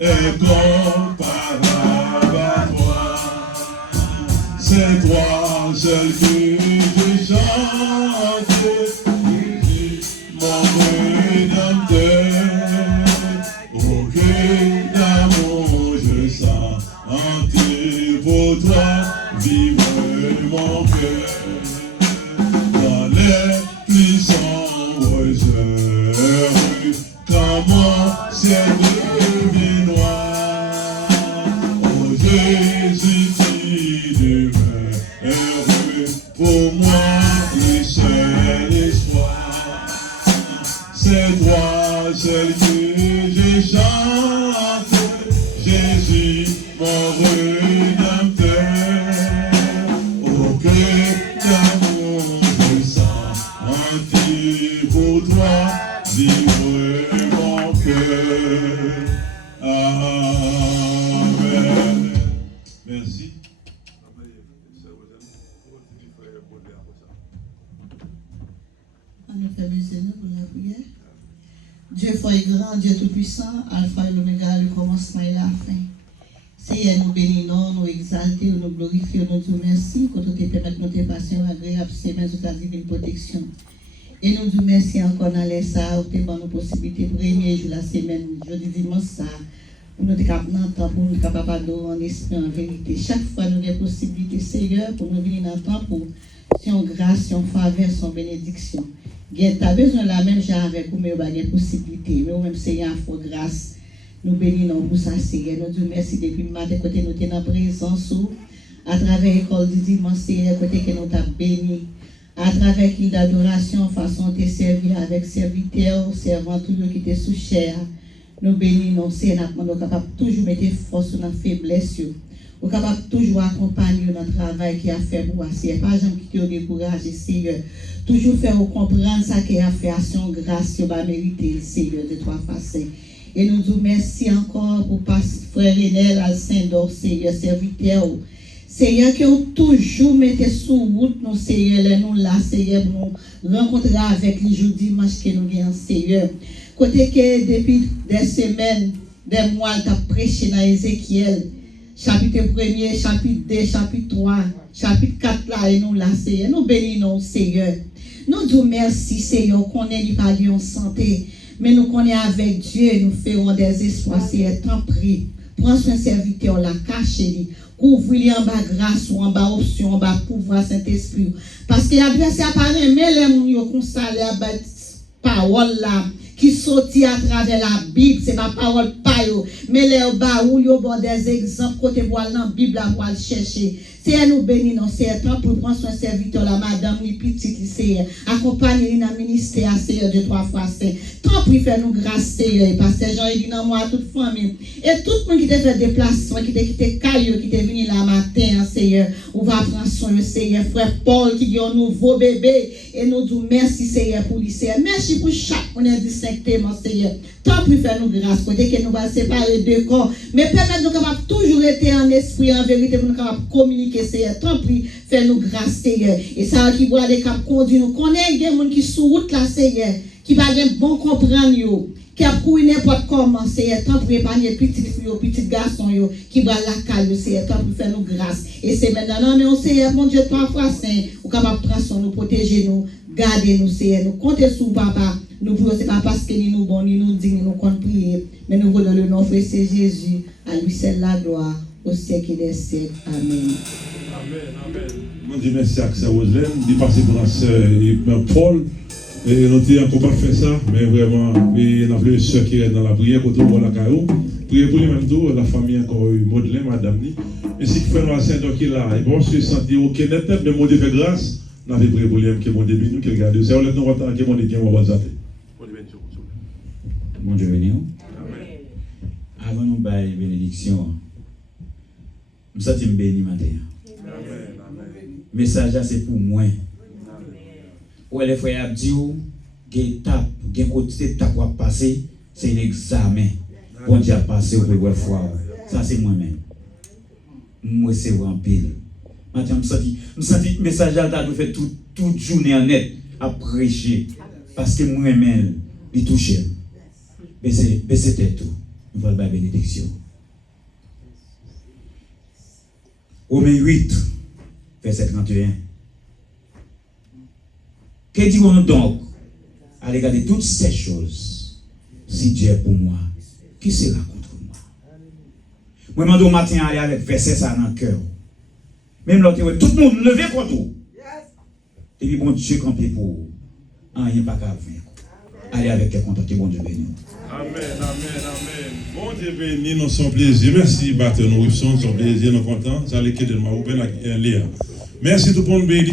est comparable à toi? C'est toi seul que je chante, Jésus, mon rédempteur. Oh, que d'amour je sens pour toi vivre mon cœur. Dans les plus sombres heures, quand mon ciel devient noir, oh Jésus, tu demeures heureux, pour moi le seul espoir. C'est toi seul que je chante, Jésus, mon rédempteur. Oh, que d'amour je sens pour toi vivre mon cœur. Amen. Merci. On nous fait baiser nous pour la prière. Dieu fort et grand, Dieu tout-puissant, Alpha et l'Oméga, le commencement et la fin. Seigneur, nous bénissons, nous exaltons, nous glorifions, nous disons merci, quand tu te permets de nous passer agréable, c'est même ta divine protection. Et nous disons merci encore dans les ça, où tu as nos possibilités, premier jour de la semaine, jeudi dimanche ça, pour nous être capables pour nous être capables en esprit, en vérité. Chaque fois, nous avons des possibilités, Seigneur, pour nous venir dans le temps pour son grâce, son faveur, son bénédiction. Tu as besoin de la même chose avec vous, mais vous avez des possibilités. Mais même Seigneur, il faut grâce. Nous bénissons pour ça, Seigneur. Nous disons merci depuis le matin, côté nous sommes en présence, à travers l'école du dimanche, Seigneur, côté que nous t'avons béni. À travers qu'il d'adoration, façon de servir avec serviteur, servant tout le qui était sous chair. Nous bénissons, Seigneur, nous sommes capables de toujours mettre force dans la faiblesse. Nous sommes capables de toujours accompagner dans le travail qui a fait pour vous. Seigneur. Pas jamais quitter décourager, Seigneur. Toujours faire comprendre ça qui a fait à son grâce, qui va mériter, Seigneur, de trois façons. Et nous vous remercions encore pour frère Renel, à Saint-Dor, Seigneur, serviteur. Seigneur, que vous toujours mettez sous route, nous, Seigneur, nous là, Seigneur, pour nous rencontrer avec les jours dimanche que nous viens, Seigneur. Côté que depuis des semaines, des mois, tu as prêché dans Ézéchiel, chapitre 1er, chapitre 2, chapitre 3, chapitre 4 là, et nous là, Seigneur. Nous bénissons, Seigneur. Nous disons merci, Seigneur, qu'on ait pas en santé, mais nous qu'on est avec Dieu, nous ferons des espoirs, Seigneur, tant prie. Prends soin serviteur, la cache-lui, couvre-lui en bas grâce, ou en bas option, en bas pouvoir, Saint-Esprit. Parce que l'adversaire apparaît, mais les gens qui ont salé à parole là, qui sortit à travers la Bible, c'est ma parole pas yo, mais les bas où yo bon des exemples côté pour aller dans la Bible pour aller chercher. C'est nous bénissons, c'est temps pour prendre son serviteur la madame ni petite c'est accompagner dans le ministère Seigneur de trois fois saint. Tant pour faire nous grâce Seigneur parce que Jean dit dans moi toute famille et tout le monde qui t'a fait déplacement qui t'a quitté Caillou qui t'est venu là matin Seigneur, on va prendre soin Seigneur frère Paul qui a un nouveau bébé et nous disons merci Seigneur pour lui Seigneur. Merci pour chaque monde distinctement Seigneur. Tant pour faire nous grâce côté que nous va séparer deux corps mais permettre nous capable toujours être en esprit en vérité pour nous capable communiquer Seigneur, tant pis, fais-nous grâce, Seigneur. Et ça qui voit les cap conduire nous. Connaît des gens qui sont route là, Seigneur, qui va bien bon comprendre yo, qui a couru n'importe comment, Seigneur, tant pour épargner petite fille, petit garçon yo, qui va la caille, Seigneur, tant pour faire nous grâce. Et c'est maintenant, mais on Seigneur, mon Dieu, trois fois saint, ou capable de prendre nous, protéger nous, garder nous, Seigneur, nous compter sur papa. Nous voulons, c'est pas parce que nous bon, nous dignes, nous compte prier, mais nous voulons le nom de Jésus, à lui seul la gloire, au siècle des siècles. Amen. Amen, amen. Je dis merci à Sœur Roselène, je passe pour la Sœur Paul. Et nous avons encore pas fait ça, mais vraiment, il y a une sœur qui est dans la prière, quand on voit la caillou. Priez pour lui-même tout, la famille encore Madeleine, Madame Ni. Ainsi que fait nous à Saint-Dor qui est là. Et bon, je sens aucun net, mais mon Dieu fait grâce. Nous avons prié pour lui, que mon Dieu bénisse nous, qu'il regarde. C'est là nous entend que mon Dieu vient voir ça. Mon Dieu bénisse. Avant nous bailler bénédiction, nous sommes bénis matin. Message c'est pour moi. Ou les frères dit que étape, que côté étape à passer, c'est un examen. Bon Dieu a passé au pouvoir foi. Ça c'est moi-même. Moi c'est en pile. Maintenant me senti message là doit faire toute journée en net à prêcher parce que moi-même il touche. Mais c'était tout. Nous allons la bénédiction. Romains 8 verset 31. Que dirons-nous donc à l'égard de toutes ces choses? Si Dieu est pour moi, qui sera contre moi? Moi, je demande au matin aller avec verset ça dans le cœur. Même l'autre, tout le monde levé contre vous. Et puis, bon Dieu, campé pour vous. Rien pas qu'à venir. Allez avec les contacts, bon Dieu béni. Amen, amen, amen. Bon Dieu béni, nous sommes plaisir. Merci, Bâton, nous sommes plaisir, nous sommes contents. Ça allait quitter de ma open à Léa. Merci tout le monde béni.